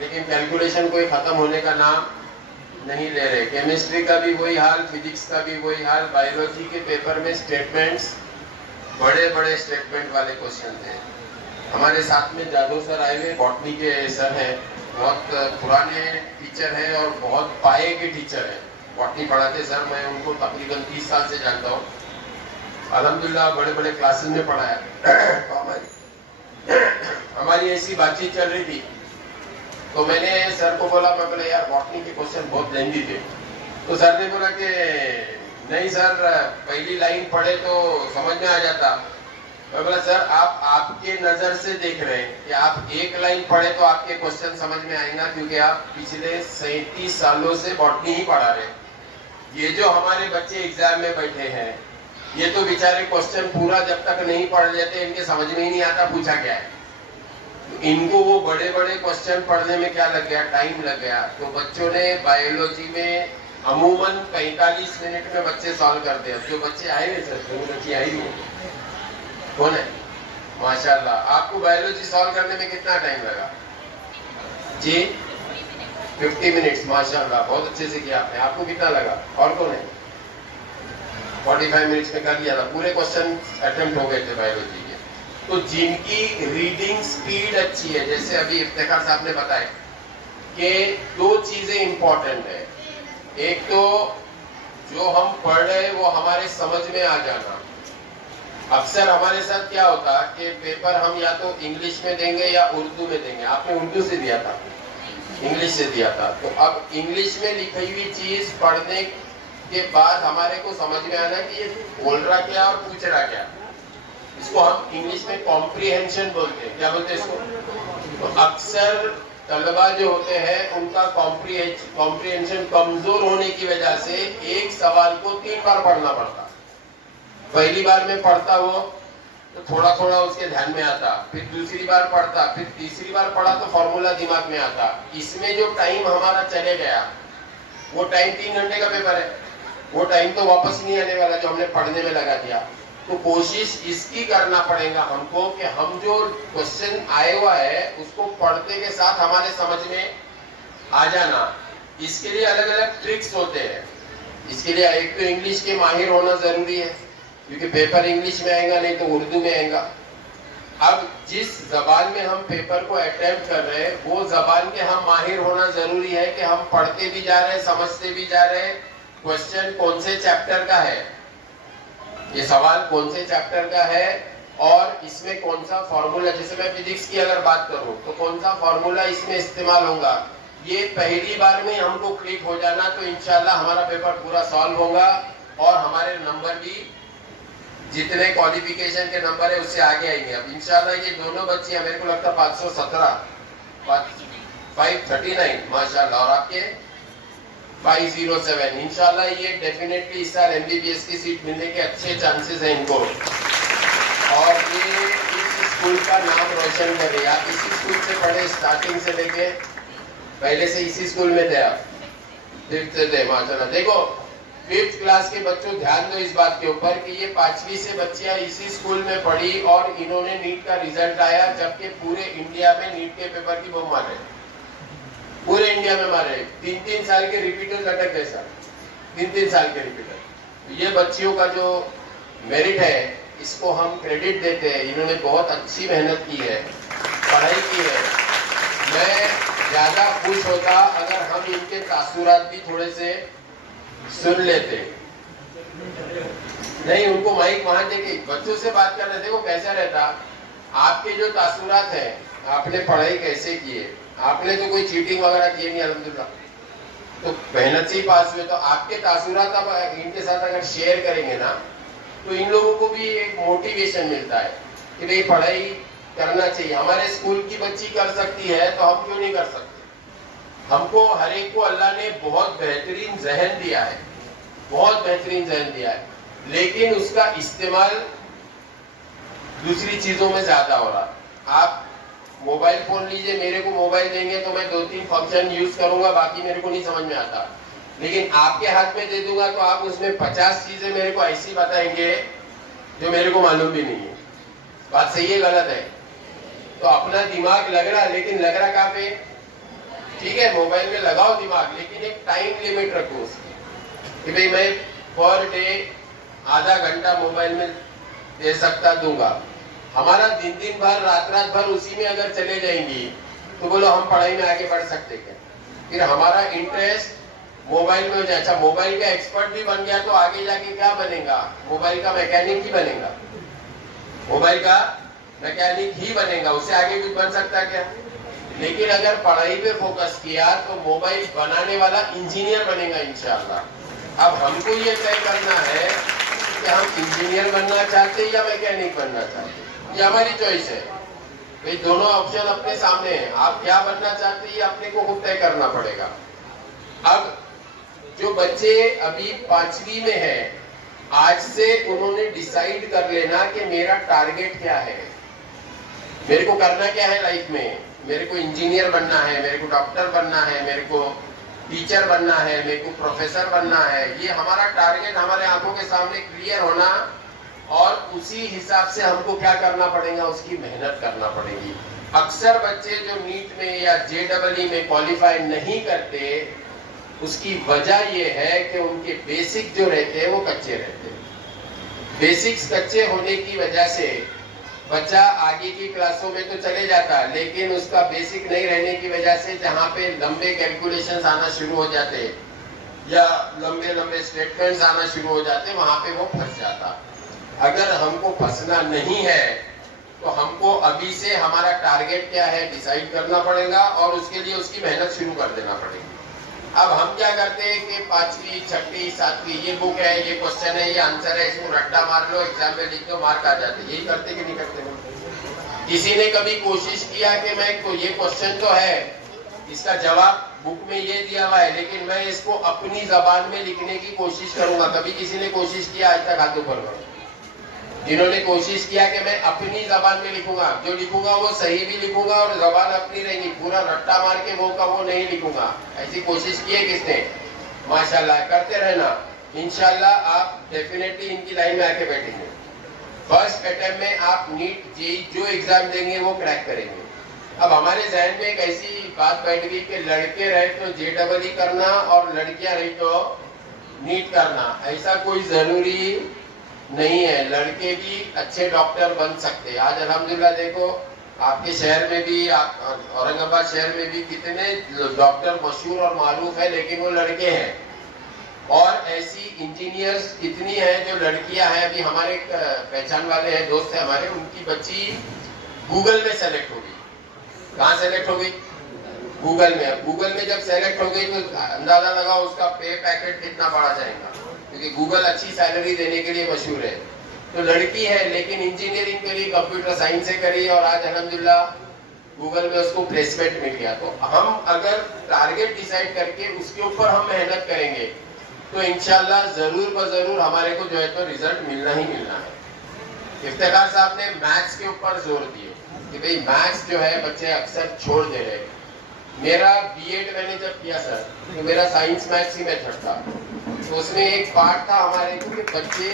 लेकिन कैलकुलेशन कोई खत्म होने का नाम नहीं ले रहे। केमिस्ट्री का भी वही हाल, फिजिक्स का भी वही हाल। बायोलॉजी के पेपर में स्टेटमेंट्स, बड़े बड़े स्टेटमेंट वाले क्वेश्चन थे। हमारे साथ में जादव सर आए हुए, बॉटनी के सर हैं, बहुत पुराने टीचर हैं और बहुत पाए के टीचर हैं। बॉटनी पढ़ाते सर, मैं उनको तकरीबन 30 साल से जानता हूँ। अल्हम्दुलिल्लाह बड़े बड़े क्लासेस में पढ़ाया। तो हमारी ऐसी बातचीत चल रही थी, तो मैंने सर को बोला, मैं बोला यार बॉटनी के क्वेश्चन बहुत लेंथी थे। तो सर ने बोला कि नहीं सर, पहली लाइन पढ़े तो समझ में आ जाता। मैं बोला सर, आप आपके नजर से देख रहे हैं कि आप एक लाइन पढ़े तो आपके क्वेश्चन समझ में आएगा, क्योंकि आप पिछले 37 सालों से बॉटनी ही पढ़ा रहे हैं। ये जो हमारे बच्चे एग्जाम में बैठे हैं, ये तो बेचारे क्वेश्चन पूरा जब तक नहीं पढ़ लेते इनके समझ में ही नहीं आता पूछा क्या है। तो इनको वो बड़े बड़े क्वेश्चन पढ़ने में क्या लग गया, टाइम लग गया। तो बच्चों ने बायोलॉजी में अमूमन 45 मिनट में बच्चे सॉल्व करते हैं। जो बच्चे आए हुए सर, जो बच्चे आई हुई कौन है? माशाल्लाह। आपको बायोलॉजी सॉल्व करने में कितना टाइम लगा जी? 50 मिनट्स। माशाल्लाह, बहुत अच्छे से किया आपने। आपको कितना लगा? और कौन है? 45 मिनट्स में कर लिया था। पूरे क्वेश्चन अटेम्प्ट हो गए थे बायोलॉजी के। तो जिनकी रीडिंग स्पीड अच्छी है, जैसे अभी इफ्तिखार साहब ने बताया कि 2 चीजें इंपॉर्टेंट है। एक तो जो हम पढ़ रहे हैं वो हमारे समझ में आ जाना। अक्सर हमारे साथ क्या होता कि पेपर हम या तो इंग्लिश में देंगे या उर्दू में देंगे। आपने उर्दू से दिया था, इंग्लिश से दिया था। तो अब इंग्लिश में लिखी हुई चीज पढ़ने के बाद हमारे को समझ में आना कि ये बोल रहा क्या और पूछ रहा क्या। इसको हम इंग्लिश में कॉम्प्रिहेंशन बोलते हैं। क्या बोलते हैं इसको? तो अक्सर तलबा जो होते हैं उनका कॉम्प्रिहेंशन कमजोर होने की वजह से एक सवाल को 3 बार पढ़ना पड़ता। पहली बार में पढ़ता वो तो थोड़ा थोड़ा उसके ध्यान में आता, फिर दूसरी बार पढ़ता, फिर तीसरी बार पढ़ा तो फॉर्मूला दिमाग में आता। इसमें जो टाइम हमारा चले गया वो टाइम 3 घंटे का पेपर है, वो टाइम तो वापस नहीं आने वाला जो हमने पढ़ने में लगा दिया। तो कोशिश इसकी करना पड़ेगा हमको कि हम जो क्वेश्चन आए हुआ है उसको पढ़ते के साथ हमारे समझ में आ जाना। इसके लिए अलग अलग ट्रिक्स होते हैं। इसके लिए एक तो इंग्लिश के माहिर होना जरूरी है, क्योंकि पेपर इंग्लिश में आएगा, नहीं तो उर्दू में आएगा। अब जिस जबान में हम पेपर को अटेम्प्ट कर रहे हैं वो जबान के हम माहिर होना जरूरी है कि हम पढ़ते भी जा रहे हैं, समझते भी जा रहे हैं। क्वेश्चन कौन से चैप्टर का है, ये सवाल कौन से चैप्टर का है और इसमें कौन सा फॉर्मूला, जैसे मैं फिजिक्स की अगर बात करूं तो कौन सा फॉर्मूला इसमें इस्तेमाल होगा, ये पहली बार में हमको क्लिक हो जाना तो इंशाल्लाह हमारा पेपर पूरा सॉल्व होगा और हमारे नंबर भी जितने क्वालिफिकेशन के नंबर है उससे आगे आएंगे। अब इंशाल्लाह ये दोनों बच्चे मेरे को लगता है 517 539 माशाल्लाह, और आपके 507। इंशाल्लाह ये डेफिनेटली इस साल MBBS की सीट मिलने के अच्छे चांसेस हैं इनको, और ये इस स्कूल का नाम रोशन करे। आप इसी स्कूल से पढ़े, स्टार्टिंग से लेके पहले से इसी स्कूल में थे आप, 5th से थे माशाल्लाह। देखो 5th क्लास के बच्चों ध्यान दो इस बात के ऊपर कि ये 5वीं से बच्चियां इसी स्कूल में पढ़ी और इन्होंने नीट का रिजल्ट आया, जबकि पूरे इंडिया में नीट के पेपर की बम मारे, पूरे इंडिया में मारे। 3-3 साल के रिपीटर लटक गए सर, 3-3 साल के रिपीटर। ये बच्चियों का जो मेरिट है इसको हम क्रेडिट देते हैं। इन्होंने बहुत अच्छी मेहनत की है, पढ़ाई की है। मैं ज्यादा खुश होता अगर हम इनके तासुरात भी थोड़े से सुन लेते। नहीं, उनको माइक वहां देके बच्चों से बात करने, देखो कैसा रहता। आपके जो तासुरात है, आपने पढ़ाई कैसे की है, आपने तो कोई चीटिंग वगैरह की नहीं अल्हम्दुलिल्लाह, तो मेहनत से ही पास हुए। तो आपके तासुरात अब इनके साथ अगर शेयर करेंगे ना तो इन लोगों को भी एक मोटिवेशन मिलता है कि भाई पढ़ाई करना चाहिए। हमारे स्कूल की बच्ची कर सकती है तो हम क्यों नहीं कर सकते। हमको हर एक को अल्लाह ने बहुत बेहतरीन जहन दिया है, बहुत बेहतरीन जहन दिया है, लेकिन उसका इस्तेमाल दूसरी चीजों में ज्यादा हो रहा। आप मोबाइल फोन लीजिए, मेरे को मोबाइल देंगे तो मैं 2-3 फंक्शन यूज करूंगा, बाकी मेरे को नहीं समझ में आता। लेकिन आपके हाथ में दे दूंगा तो आप उसमें 50 चीजें मेरे को ऐसी बताएंगे जो मेरे को मालूम भी नहीं है। बात सही है गलत है? तो अपना दिमाग लग रहा, लेकिन लग रहा कहाँ पे? ठीक है, मोबाइल में लगाओ दिमाग, लेकिन एक टाइम लिमिट रखो उसकी कि भाई मैं पर डे आधा घंटा मोबाइल में दे सकता, दूंगा। हमारा दिन भर रात भर उसी में अगर चले जाएंगी तो बोलो हम पढ़ाई में आगे बढ़ सकते क्या? फिर हमारा इंटरेस्ट मोबाइल में हो जाए। अच्छा, मोबाइल का एक्सपर्ट भी बन गया तो आगे जाके क्या बनेगा? मोबाइल का मैकेनिक ही बनेगा, मोबाइल का मैकेनिक ही बनेगा, उससे आगे कुछ बन सकता क्या? लेकिन अगर पढ़ाई पे फोकस किया तो मोबाइल बनाने वाला इंजीनियर बनेगा इंशाल्लाह। अब हमको ये तय करना है कि हम इंजीनियर बनना चाहते हैं या मैकेनिक बनना चाहते हैं, ये हमारी चॉइस है। भाई दोनों ऑप्शन अपने सामने है, आप क्या बनना चाहते हैं ये अपने को खुद तय करना पड़ेगा। अब जो बच्चे अभी 5वीं में है, आज से उन्होंने डिसाइड कर लेना कि मेरा टारगेट क्या है, मेरे को करना क्या है लाइफ में। मेरे को इंजीनियर बनना है, मेरे को डॉक्टर बनना है, मेरे को टीचर बनना है, मेरे को प्रोफेसर बनना है। ये हमारा टारगेट हमारे आंखों के सामने क्लियर होना, और उसी हिसाब से हमको क्या करना पड़ेगा, उसकी मेहनत करना पड़ेगी। अक्सर बच्चे जो नीट में या JEE में क्वालिफाई नहीं करते, उसकी वजह यह है कि उनके बेसिक जो रहते हैं वो कच्चे रहते हैं। बेसिक्स कच्चे होने की वजह से बच्चा आगे की क्लासों में तो चले जाता है, लेकिन उसका बेसिक नहीं रहने की वजह से जहाँ पे लंबे कैलकुलेशंस आना शुरू हो जाते या लंबे लंबे स्टेटमेंट्स आना शुरू हो जाते, वहां पे वो फंस जाता। अगर हमको फंसना नहीं है तो हमको अभी से हमारा टारगेट क्या है डिसाइड करना पड़ेगा, और उसके लिए उसकी मेहनत शुरू कर देना पड़ेगी। अब हम क्या करते हैं कि 5वीं 6वीं 7वीं ये बुक है, ये क्वेश्चन है, ये आंसर है, इसको रट्टा मार लो, एग्जाम में लिख दो, मार्क आ जाते। यही करते कि नहीं करते? किसी ने कभी कोशिश किया कि मैं ये क्वेश्चन तो है, इसका जवाब बुक में ये दिया हुआ है, लेकिन मैं इसको अपनी जबान में लिखने की कोशिश करूंगा? कभी किसी ने कोशिश किया? आज तक हाथ ऊपर करो जिन्होंने कोशिश किया कि मैं अपनी जबान में लिखूंगा, जो लिखूंगा वो सही भी लिखूंगा और जबान अपनी रहेगी, पूरा रट्टा मार के वो का वो नहीं लिखूंगा। ऐसी कोशिश की है किसने? माशाल्लाह, करते रहना, इंशाल्लाह आप डेफिनेटली इनकी लाइन में आके बैठेंगे। फर्स्ट अटेम्प्ट में आप नीट JEE जो एग्जाम देंगे वो क्रैक करेंगे। अब हमारे जहन में एक ऐसी बात बैठ गई कि लड़के रहे तो JEE करना और लड़कियां रही तो नीट करना। ऐसा कोई जरूरी नहीं है, लड़के भी अच्छे डॉक्टर बन सकते। आज अल्हम्दुलिल्लाह देखो आपके शहर में भी, औरंगाबाद शहर में भी कितने डॉक्टर मशहूर और मारूफ है, लेकिन वो लड़के हैं। और ऐसी इंजीनियर्स कितनी हैं जो लड़कियां हैं। अभी हमारे पहचान वाले हैं, दोस्त हैं हमारे, उनकी बच्ची गूगल में सेलेक्ट हो गई। कहाँ सेलेक्ट हो गई? गूगल में। अब गूगल में जब सेलेक्ट हो गई तो अंदाजा लगा उसका पे पैकेट कितना बढ़ा जाएगा, क्योंकि गूगल अच्छी सैलरी देने के लिए मशहूर है। तो लड़की है लेकिन इंजीनियरिंग के लिए कंप्यूटर साइंस से करी, और आज अल्हम्दुलिल्लाह गूगल में उसको प्लेसमेंट मिल गया। तो हम अगर टारगेट डिसाइड करके उसके ऊपर हम मेहनत करेंगे तो इंशाल्लाह जरूर बजरूर हमारे को जो है तो रिजल्ट मिलना ही मिलना है। इफ्तिखार साहब ने मैथ्स के ऊपर जोर दिए कि भाई मैथ्स जो है बच्चे अक्सर छोड़ दे रहे। मेरा B.Ed मैंने जब किया सर, तो मेरा साइंस मैथ्स ही मेथड था, तो उसमें एक पार्ट था हमारे को कि बच्चे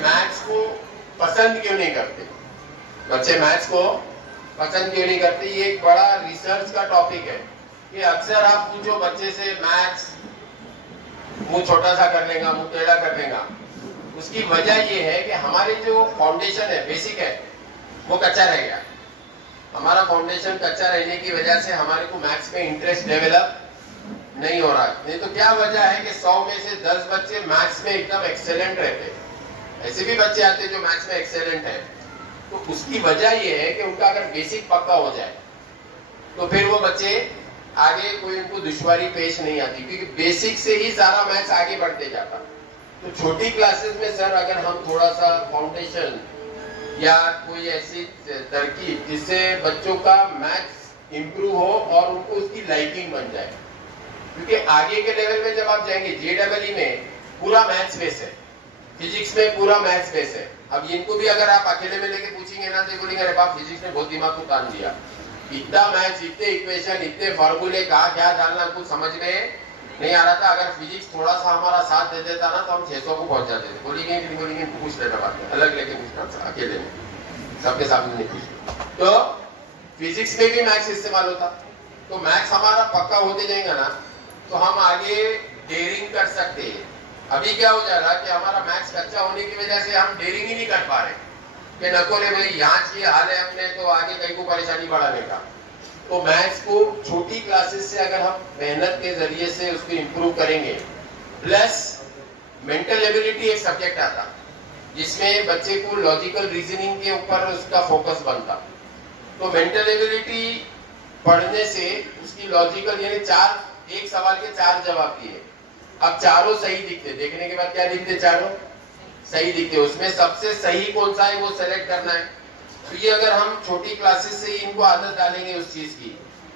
मैथ्स को पसंद क्यों नहीं करते? बच्चे मैथ्स को पसंद क्यों नहीं करते? ये एक बड़ा रिसर्च का टॉपिक है कि अक्सर आप पूछो बच्चे से मैथ्स मुंह छोटा सा कर लेगा, मुंह टेढ़ा कर लेगा। उसकी वजह ये है कि हमारे जो फाउंडेशन है, बेसिक है, वो कच्चा रह गया। हमारा फाउंडेशन कच्चा रहने की वजह से हमारे को मैथ्स में इंटरेस्ट डेवलप नहीं हो रहा। नहीं तो क्या वजह है कि 100 में से 10 बच्चे मैथ्स में एकदम एक्सेलेंट रहते। ऐसे भी बच्चे आते जो मैथ्स में एक्सेलेंट है। तो उसकी वजह ये है कि उनका अगर बेसिक पक्का हो जाए तो फिर वो बच्चे आगे कोई उनको दुश्वारी पेश नहीं आती, क्योंकि बेसिक से ही सारा मैथ्स आगे बढ़ते जाता। तो छोटी क्लासेस में सर अगर हम थोड़ा सा फाउंडेशन या कोई ऐसी तरकीब जिससे बच्चों का मैथ्स इंप्रूव हो और उनको उसकी लाइकिंग बन जाए, क्योंकि आगे के लेवल में जब आप जाएंगे JEE में पूरा मैथ्स बेस है, फिजिक्स में पूरा मैथ्स बेस है। अब इनको भी अगर आप अकेले में लेके पूछेंगे ना तो बोलेंगे अरे बाप फिजिक्स ने बहुत दिमाग को तान दिया, इतना मैथ्स, इतने इक्वेशन, इतने फॉर्मूले, कहाँ क्या डालना कुछ समझ में नहीं आ रहा था। अगर फिजिक्स थोड़ा सा हमारा साथ दे देता ना तो हम 600 को पहुंच जाते थे। बोलेंगे कि नहीं बोलेंगे, पूछ लेना बात में, अलग लेके पूछना, अकेले में सबके सामने नहीं पूछना। तो फिजिक्स में भी मैथ्स इस्तेमाल होता। तो मैथ्स हमारा पक्का होते जाएगा ना तो हम आगे डेयरिंग कर सकते हैं। अभी क्या हो जा रहा है कि हमारा मैथ्स कच्चा होने की वजह से हम डेयरिंग ही नहीं कर पा रहे कि नको रे भाई यहाँ की हाल है अपने, तो आगे कहीं को परेशानी बढ़ाने का। तो मैथ्स को छोटी क्लासेस से अगर हम मेहनत के जरिए से उसको इम्प्रूव करेंगे, प्लस मेंटल एबिलिटी एक सब्जेक्ट आता जिसमें बच्चे को लॉजिकल रीजनिंग के ऊपर उसका फोकस बनता। तो मेंटल एबिलिटी पढ़ने से उसकी लॉजिकल, यानी एक सवाल के 4 जवाब दिए, अब चारों सही दिखते, देखने के बाद क्या दिखते, चारों सही दिखते। उसमें सबसे सही कौन सा है वो सेलेक्ट करना है। तो ये अगर हम छोटी क्लासेस से इनको आदत डालेंगे उस चीज की,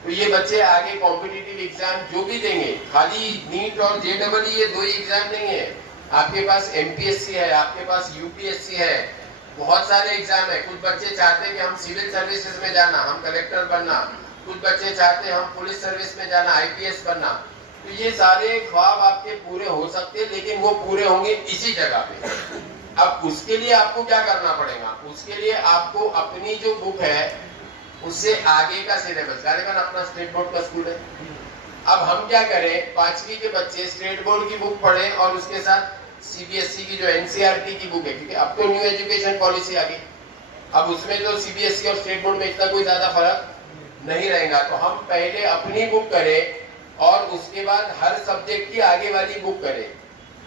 तो ये बच्चे आगे कॉम्पिटिटिव एग्जाम जो भी देंगे, खाली नीट और JEE ये दो ही एग्जाम नहीं है, आपके पास MPSC है, आपके पास UPSC है, बहुत सारे एग्जाम है। कुछ बच्चे चाहते हैं कि हम सिविल सर्विसेज में जाना, हम कलेक्टर बनना, कुछ बच्चे चाहते हैं हम पुलिस सर्विस में जाना, IPS बनना। तो ये सारे ख्वाब आपके पूरे हो सकते हैं, लेकिन वो पूरे होंगे इसी जगह पे। अब उसके लिए आपको क्या करना पड़ेगा, उसके लिए आपको अपनी जो बुक है उससे आगे का सिलेबस, गालिबन अपना स्टेट बोर्ड का स्कूल है, अब हम क्या करें, 5वीं के बच्चे स्टेट बोर्ड की बुक पढ़ें और उसके साथ CBSE की जो NCERT की बुक है, क्योंकि अब तो न्यू एजुकेशन पॉलिसी आ गई, अब उसमें तो CBSE और स्टेट बोर्ड में इतना कोई ज्यादा फर्क नहीं रहेगा। तो हम पहले अपनी बुक करें और उसके बाद हर सब्जेक्ट की आगे वाली बुक करें,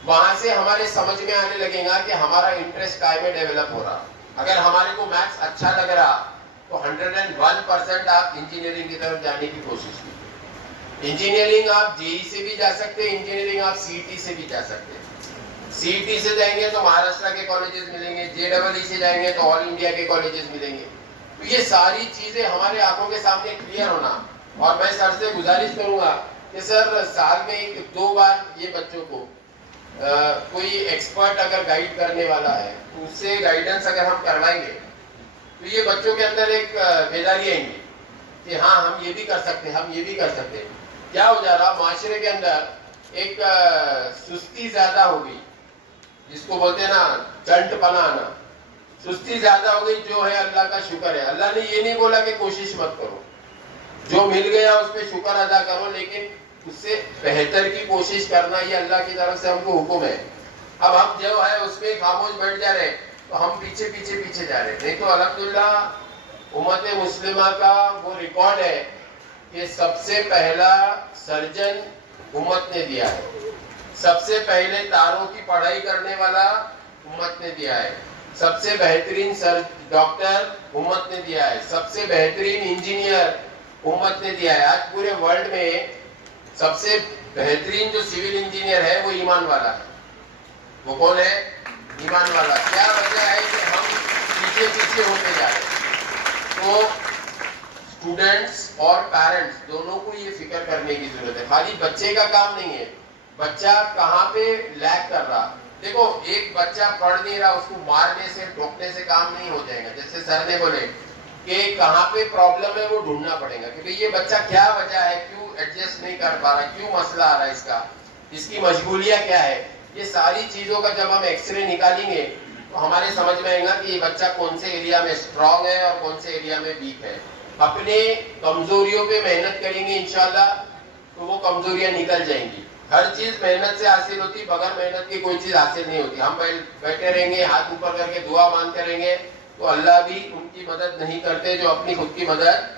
वहां से हमारे समझ में आने लगेगा कि हमारा इंटरेस्ट काय में डेवलप हो रहा। अगर हमारे को मैथ्स अच्छा लग रहा तो 101% आप इंजीनियरिंग की तरफ जाने की कोशिश कीजिए। इंजीनियरिंग आप JEE से भी जा सकते हैं, इंजीनियरिंग आप CET से भी जा सकते हैं। CET से जाएंगे तो महाराष्ट्र के कॉलेजेस मिलेंगे, JEE से जाएंगे तो ऑल इंडिया के कॉलेजेस मिलेंगे। तो ये सारी चीजें हमारे आंखों के सामने क्लियर होना। और मैं सर से गुजारिश करूंगा कि सर साल में 2 बार ये बच्चों को कोई एक्सपर्ट अगर गाइड करने वाला है, उससे गाइडेंस अगर हम करवाएंगे तो ये बच्चों के अंदर एक बेदारी आएंगी कि हाँ हम ये भी कर सकते हैं, हम ये भी कर सकते हैं। क्या हो जा रहा, माशरे के अंदर एक सुस्ती ज्यादा हो गई, जिसको बोलते हैं ना चंटपना आना, सुस्ती ज्यादा हो गई। जो है अल्लाह का शुक्र है, अल्लाह ने ये नहीं बोला कि कोशिश मत करो, जो मिल गया उस पर शुक्र अदा करो, लेकिन उससे बेहतर की कोशिश करना ये अल्लाह की तरफ से हमको हुक्म है। अब हम जो है उसमें खामोश बैठ जा रहे, तो हम पीछे पीछे पीछे जा रहे। नहीं तो अल्हम्दुलिल्लाह उम्मत मुस्लिमा का वो रिकॉर्ड है कि सबसे पहला सर्जन उम्मत ने दिया है, सबसे पहले तारों की पढ़ाई करने वाला उम्मत ने दिया है, सबसे बेहतरीन डॉक्टर उम्मत ने दिया है, सबसे बेहतरीन इंजीनियर उम्मत ने दिया है। आज पूरे वर्ल्ड में सबसे बेहतरीन जो सिविल इंजीनियर है वो ईमान वाला है। वो कौन है, ईमान वाला। क्या वजह है कि हम पीछे पीछे होते जा रहे हैं। तो स्टूडेंट्स और पेरेंट्स दोनों को ये फिक्र करने की जरूरत है, खाली बच्चे का काम नहीं है, बच्चा कहाँ पे लैग कर रहा। देखो एक बच्चा पढ़ नहीं रहा, उसको मारने से टोकने से काम नहीं हो जाएगा। जैसे सर ने बोले कि कहाँ पे प्रॉब्लम है वो ढूंढना पड़ेगा कि भाई ये बच्चा क्या वजह है, क्यों एडजस्ट नहीं कर पा रहा, क्यों मसला आ रहा है इसका, इसकी मशगूलियां क्या है। ये सारी चीजों का जब हम एक्सरे निकालेंगे तो हमारे समझ में आएगा कि ये बच्चा कौन से एरिया में स्ट्रांग है और कौन से एरिया में वीक है। अपने कमजोरियों पे मेहनत करेंगे इंशाल्लाह तो वो कमजोरियां निकल जाएंगी। हर चीज मेहनत से हासिल होती, बगैर मेहनत की कोई चीज हासिल नहीं होती। हम बैठे रहेंगे हाथ ऊपर करके दुआ मांगते रहेंगे तो अल्लाह भी उनकी मदद नहीं करते जो अपनी खुद की मदद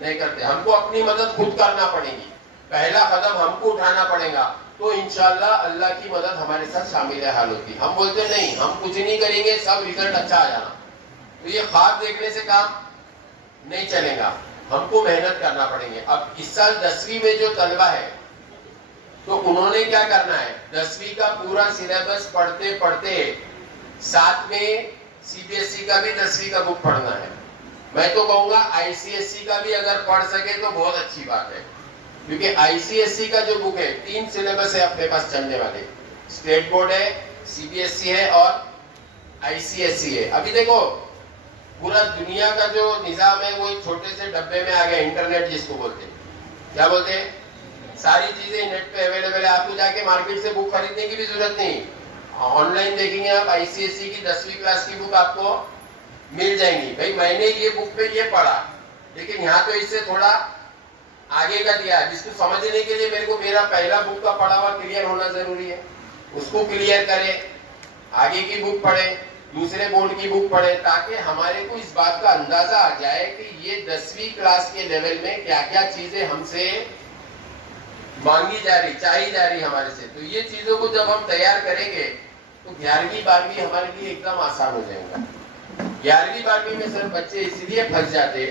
नहीं करते। हमको अपनी मदद खुद करना पड़ेगी, पहला कदम हमको उठाना पड़ेगा, तो इंशाल्लाह अल्लाह की मदद हमारे साथ शामिल हाल होती। हम बोलते नहीं हम कुछ नहीं करेंगे सब रिजल्ट अच्छा आ जाना, तो ये ख्वाब देखने से काम नहीं चलेगा, हमको मेहनत करना पड़ेंगे। अब इस साल 10वीं में जो तलबा है तो उन्होंने क्या करना है, 10वीं का पूरा सिलेबस पढ़ते पढ़ते साथ में CBSE का भी 10वीं का बुक पढ़ना है। मैं तो कहूंगा ICSE का भी अगर पढ़ सके तो बहुत अच्छी बात है, क्योंकि ICSE का जो बुक है 3 सिलेबस है अपने पास चलने वाले, स्टेट बोर्ड है, CBSE है और ICSE है। अभी देखो पूरा दुनिया का जो निजाम है वो एक छोटे से डब्बे में आ गया, इंटरनेट जिसको बोलते हैं, क्या बोलते हैं, सारी चीजें नेट पे अवेलेबल है। आपको जाके मार्केट से बुक खरीदने की भी जरूरत नहीं, ऑनलाइन देखेंगे आप ICSE की 10वीं क्लास की बुक आपको मिल जाएंगी। भाई मैंने ये बुक पे ये पढ़ा, लेकिन यहाँ तो इससे थोड़ा आगे का दिया है, जिसको समझने के लिए मेरे को मेरा पहला बुक का पढ़ा हुआ क्लियर होना जरूरी है, उसको क्लियर करें, आगे की बुक पढ़े, दूसरे बोर्ड की बुक पढ़े, ताकि हमारे को इस बात का अंदाजा आ जाए कि ये 10वीं क्लास के लेवल में क्या क्या चीजें हमसे मांगी जा रही, चाहिए जा रही हमारे से। तो ये चीजों को जब हम तैयार करेंगे तो 11वीं 12वीं हमारे लिए एकदम आसान हो जाएगा। 11वीं 12वीं में सर बच्चे इसलिए फंस जाते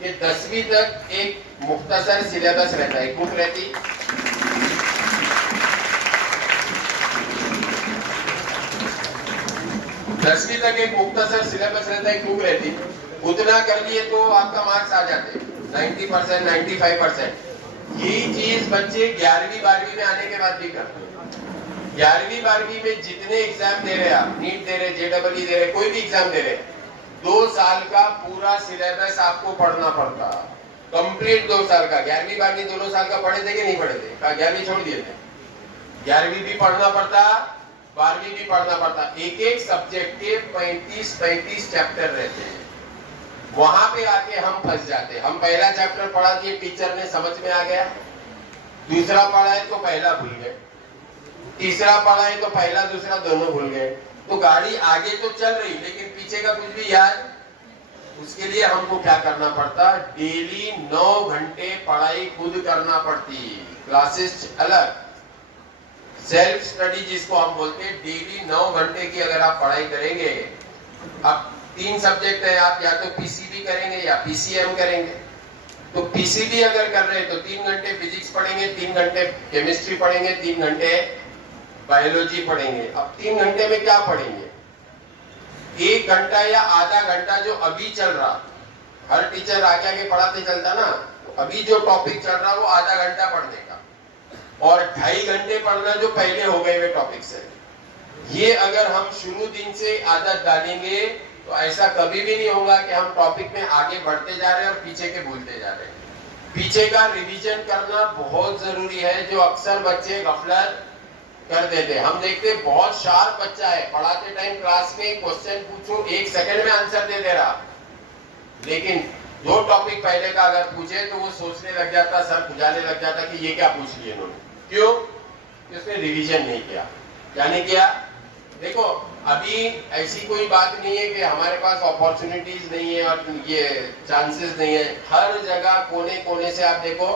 कि 10वीं तक एक मुख्तसर सिलेबस रहता है, बुक रहती, 10वीं तक एक मुख्तसर सिलेबस रहता है, एक बुक रहती, उतना कर लिए तो आपका मार्क्स आ जाते 90%, 95%। यही चीज बच्चे 11वीं 12वीं में आने के बाद भी करते हैं। 11वीं 12वीं में जितने एग्जाम दे रहे आप, नीट दे रहे, JEE दे रहे, कोई भी एग्जाम दे रहे, 2 साल का पूरा सिलेबस आपको पढ़ना पड़ता, कंप्लीट 2 साल का। 11वीं 12वीं दोनों साल का पढ़े थे कि नहीं पढ़े थे? 11वीं छोड़ दिए थे। 11वीं भी पढ़ना पड़ता, 12वीं भी पढ़ना पड़ता। एक एक सब्जेक्ट के 35 चैप्टर रहते हैं। वहां पे आके हम फंस जाते। हम पहला चैप्टर पढ़ा दिए, टीचर ने समझ में आ गया, दूसरा पढ़ा है तो पहला भूल गए, तीसरा पढ़ा है तो पहला दूसरा दोनों भूल गए। तो गाड़ी आगे तो चल रही लेकिन पीछे का कुछ भी याद। उसके लिए हमको क्या करना पड़ता, डेली 9 घंटे पढ़ाई खुद करना पड़ती, क्लासेस अलग, सेल्फ स्टडी जिसको हम बोलते हैं। डेली 9 घंटे की अगर आप पढ़ाई करेंगे, अब 3 सब्जेक्ट है, आप या तो PCB करेंगे या PCM करेंगे। तो PCB अगर कर रहे हैं तो 3 घंटे फिजिक्स पढ़ेंगे, 3 घंटे केमिस्ट्री पढ़ेंगे, 3 घंटे बायोलॉजी पढ़ेंगे। अब 3 घंटे में क्या पढ़ेंगे? 1 घंटा या आधा घंटा जो अभी चल रहा, हर टीचर आगे आगे पढ़ाते चलता ना, तो अभी जो टॉपिक चल रहा वो आधा घंटा पढ़ने का, और 2.5 घंटे पढ़ना जो पहले हो गए हुए टॉपिक से। ये अगर हम शुरू दिन से आदत डालेंगे तो ऐसा कभी भी नहीं होगा कि हम टॉपिक में आगे बढ़ते जा रहे हैं और पीछे के भूलते जा रहे हैं। पीछे का रिवीजन करना बहुत जरूरी है, जो अक्सर बच्चे गफलत कर देते। हम देखते बहुत शार्प बच्चा है, पढ़ाते टाइम क्लास में क्वेश्चन पूछो 1 सेकंड में आंसर दे दे रहा, लेकिन जो टॉपिक पहले का अगर पूछे तो वो सोचने लग जाता, सर खुजाने लग जाता कि ये क्या पूछ लिया इन्होंने। क्यों? उसने रिवीजन नहीं किया। क्या नहीं किया? देखो अभी ऐसी कोई बात नहीं है कि हमारे पास अपॉर्चुनिटीज नहीं है और ये चांसेस नहीं है। हर जगह कोने कोने से आप देखो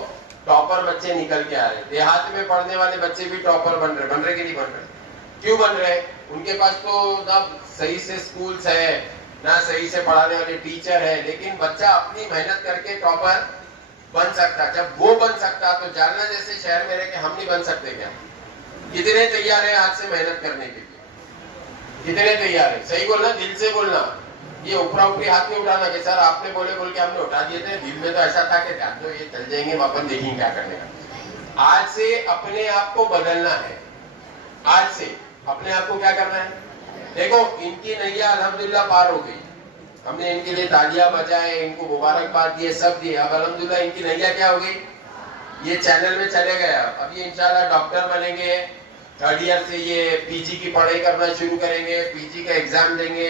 टॉपर बच्चे निकल के आ रहे हैं। देहात में पढ़ने वाले बच्चे भी टॉपर बन रहे कि नहीं बन रहे? क्यों बन रहे? उनके पास तो ना सही से स्कूल्स है, ना सही से पढ़ाने वाले टीचर है, लेकिन बच्चा अपनी मेहनत करके टॉपर बन सकता। जब वो बन सकता तो जालना जैसे शहर में रह के हम नहीं बन सकते क्या? कितने तैयार है आज से मेहनत करने के लिए? कितने तैयार है? सही बोलना, दिल से बोलना। ये ऊपरा ऊपरी हाथ में उठाना कि सर आपने बोले बोल के हमने उठा दिए थे, दिल में तो ऐसा था कि ध्यान दो ये चल जाएंगे, अपन देखेंगे क्या करने का। आज से अपने आप को बदलना है। आज से अपने आप को क्या करना है? देखो इनकी नैया अल्हम्दुलिल्लाह पार हो गई, हमने इनके लिए तालियां बजाए, इनको मुबारकबाद दिए, सब दिए। अब अल्हम्दुलिल्लाह इनकी नैया क्या हो गई? ये चैनल में चले गए। अब ये इंशाल्लाह डॉक्टर बनेंगे, 3rd ईयर से ये PG की पढ़ाई करना शुरू करेंगे, PG का एग्जाम देंगे,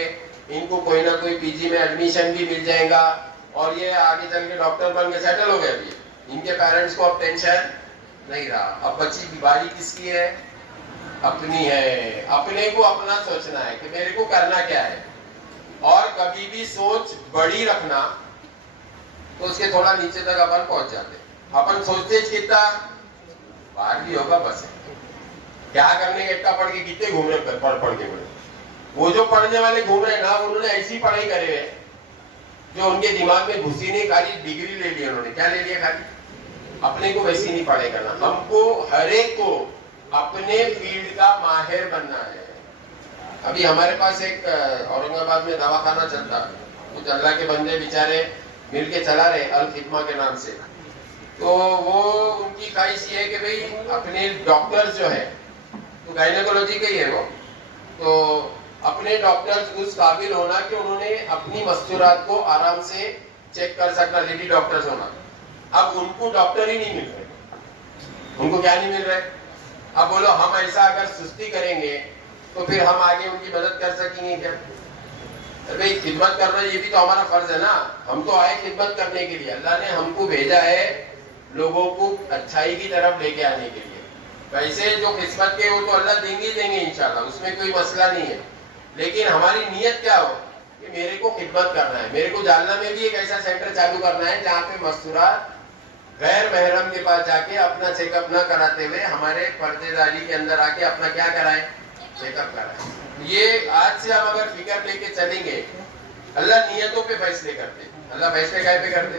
इनको कोई ना कोई PG में एडमिशन भी मिल जाएगा और ये आगे चल के डॉक्टर बन के सेटल हो गए। अभी इनके पेरेंट्स को अब टेंशन नहीं रहा। अब बच्ची की बारी किसकी है? अपनी है। अपने को अपना सोचना है कि मेरे को करना क्या है, और कभी भी सोच बड़ी रखना तो उसके थोड़ा नीचे तक अपन पहुंच जाते। अपन सोचते कितना बाहर भी होगा, बस क्या करने इतना पढ़ के कितने घूम रहे, पढ़ के बड़े। वो जो पढ़ने वाले घूम रहे ना, उन्होंने ऐसी पढ़ाई करे है जो उनके दिमाग में घुसी नहीं, खाली डिग्री ले ली उन्होंने। क्या ले लिया? खाली। अपने को वैसी नहीं पढ़ाई करना। हमको हर एक को अपने फील्ड का माहिर बनना है। अभी हमारे पास एक औरंगाबाद में दवाखाना चलता, कुछ अल्लाह के बंदे बेचारे मिलके चला रहे अल खिदमा के नाम से। तो वो उनकी ख्वाहिश ये है कि भाई अपने डॉक्टर्स जो है, तो गायनेकोलॉजी का ही है वो, तो अपने डॉक्टर्स उस काबिल होना कि उन्होंने अपनी मस्तूरात को आराम से चेक कर सकना, लेडी डॉक्टर्स होना। अब उनको डॉक्टर ही नहीं मिल रहे। उनको क्या नहीं मिल रहे? अब बोलो हम ऐसा अगर सुस्ती करेंगे तो फिर हम आगे उनकी मदद कर सकेंगे क्या? भाई खिदमत करना ये भी तो हमारा फर्ज है ना। हम तो आए खिदमत करने के लिए। अल्लाह ने हमको भेजा है लोगों को अच्छाई की तरफ लेके आने के लिए। वैसे जो किस्मत के वो तो अल्लाह देंगे इंशाल्लाह, उसमें कोई मसला नहीं है। लेकिन हमारी नीयत क्या हो कि मेरे को खिदमत करना है। मेरे को जालना में भी एक ऐसा सेंटर चालू करना है जहाँ पे मस्तूरात गैर महरम के पास जाके अपना चेकअप न कराते हुए हमारे पर्देदारी के अंदर आके अपना क्या कराए? चेकअप कराए। ये आज से हम अगर फिक्र लेके चलेंगे, अल्लाह नियतों पे फैसले करते। अल्लाह फैसले काय पे करते?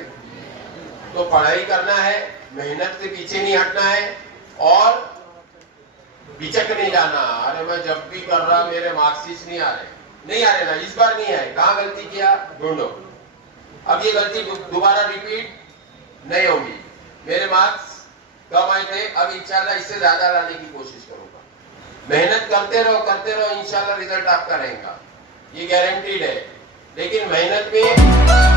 तो पढ़ाई करना है, मेहनत से पीछे नहीं हटना है और बिचक नहीं जाना। अरे मैं जब भी कर रहा मेरे मार्क्सिस नहीं आ रहे, नहीं आ रहे ना, इस बार नहीं आए, कहाँ गलती किया ढूंढो। अब ये गलती दोबारा रिपीट नहीं होगी। मेरे मार्क्स कम आए थे, अब इंशाल्लाह इससे ज्यादा लाने की कोशिश करूंगा। मेहनत करते रहो, इंशाल्लाह रिजल्ट आपका रहेगा, ये गारंटीड है। लेकिन मेहनत में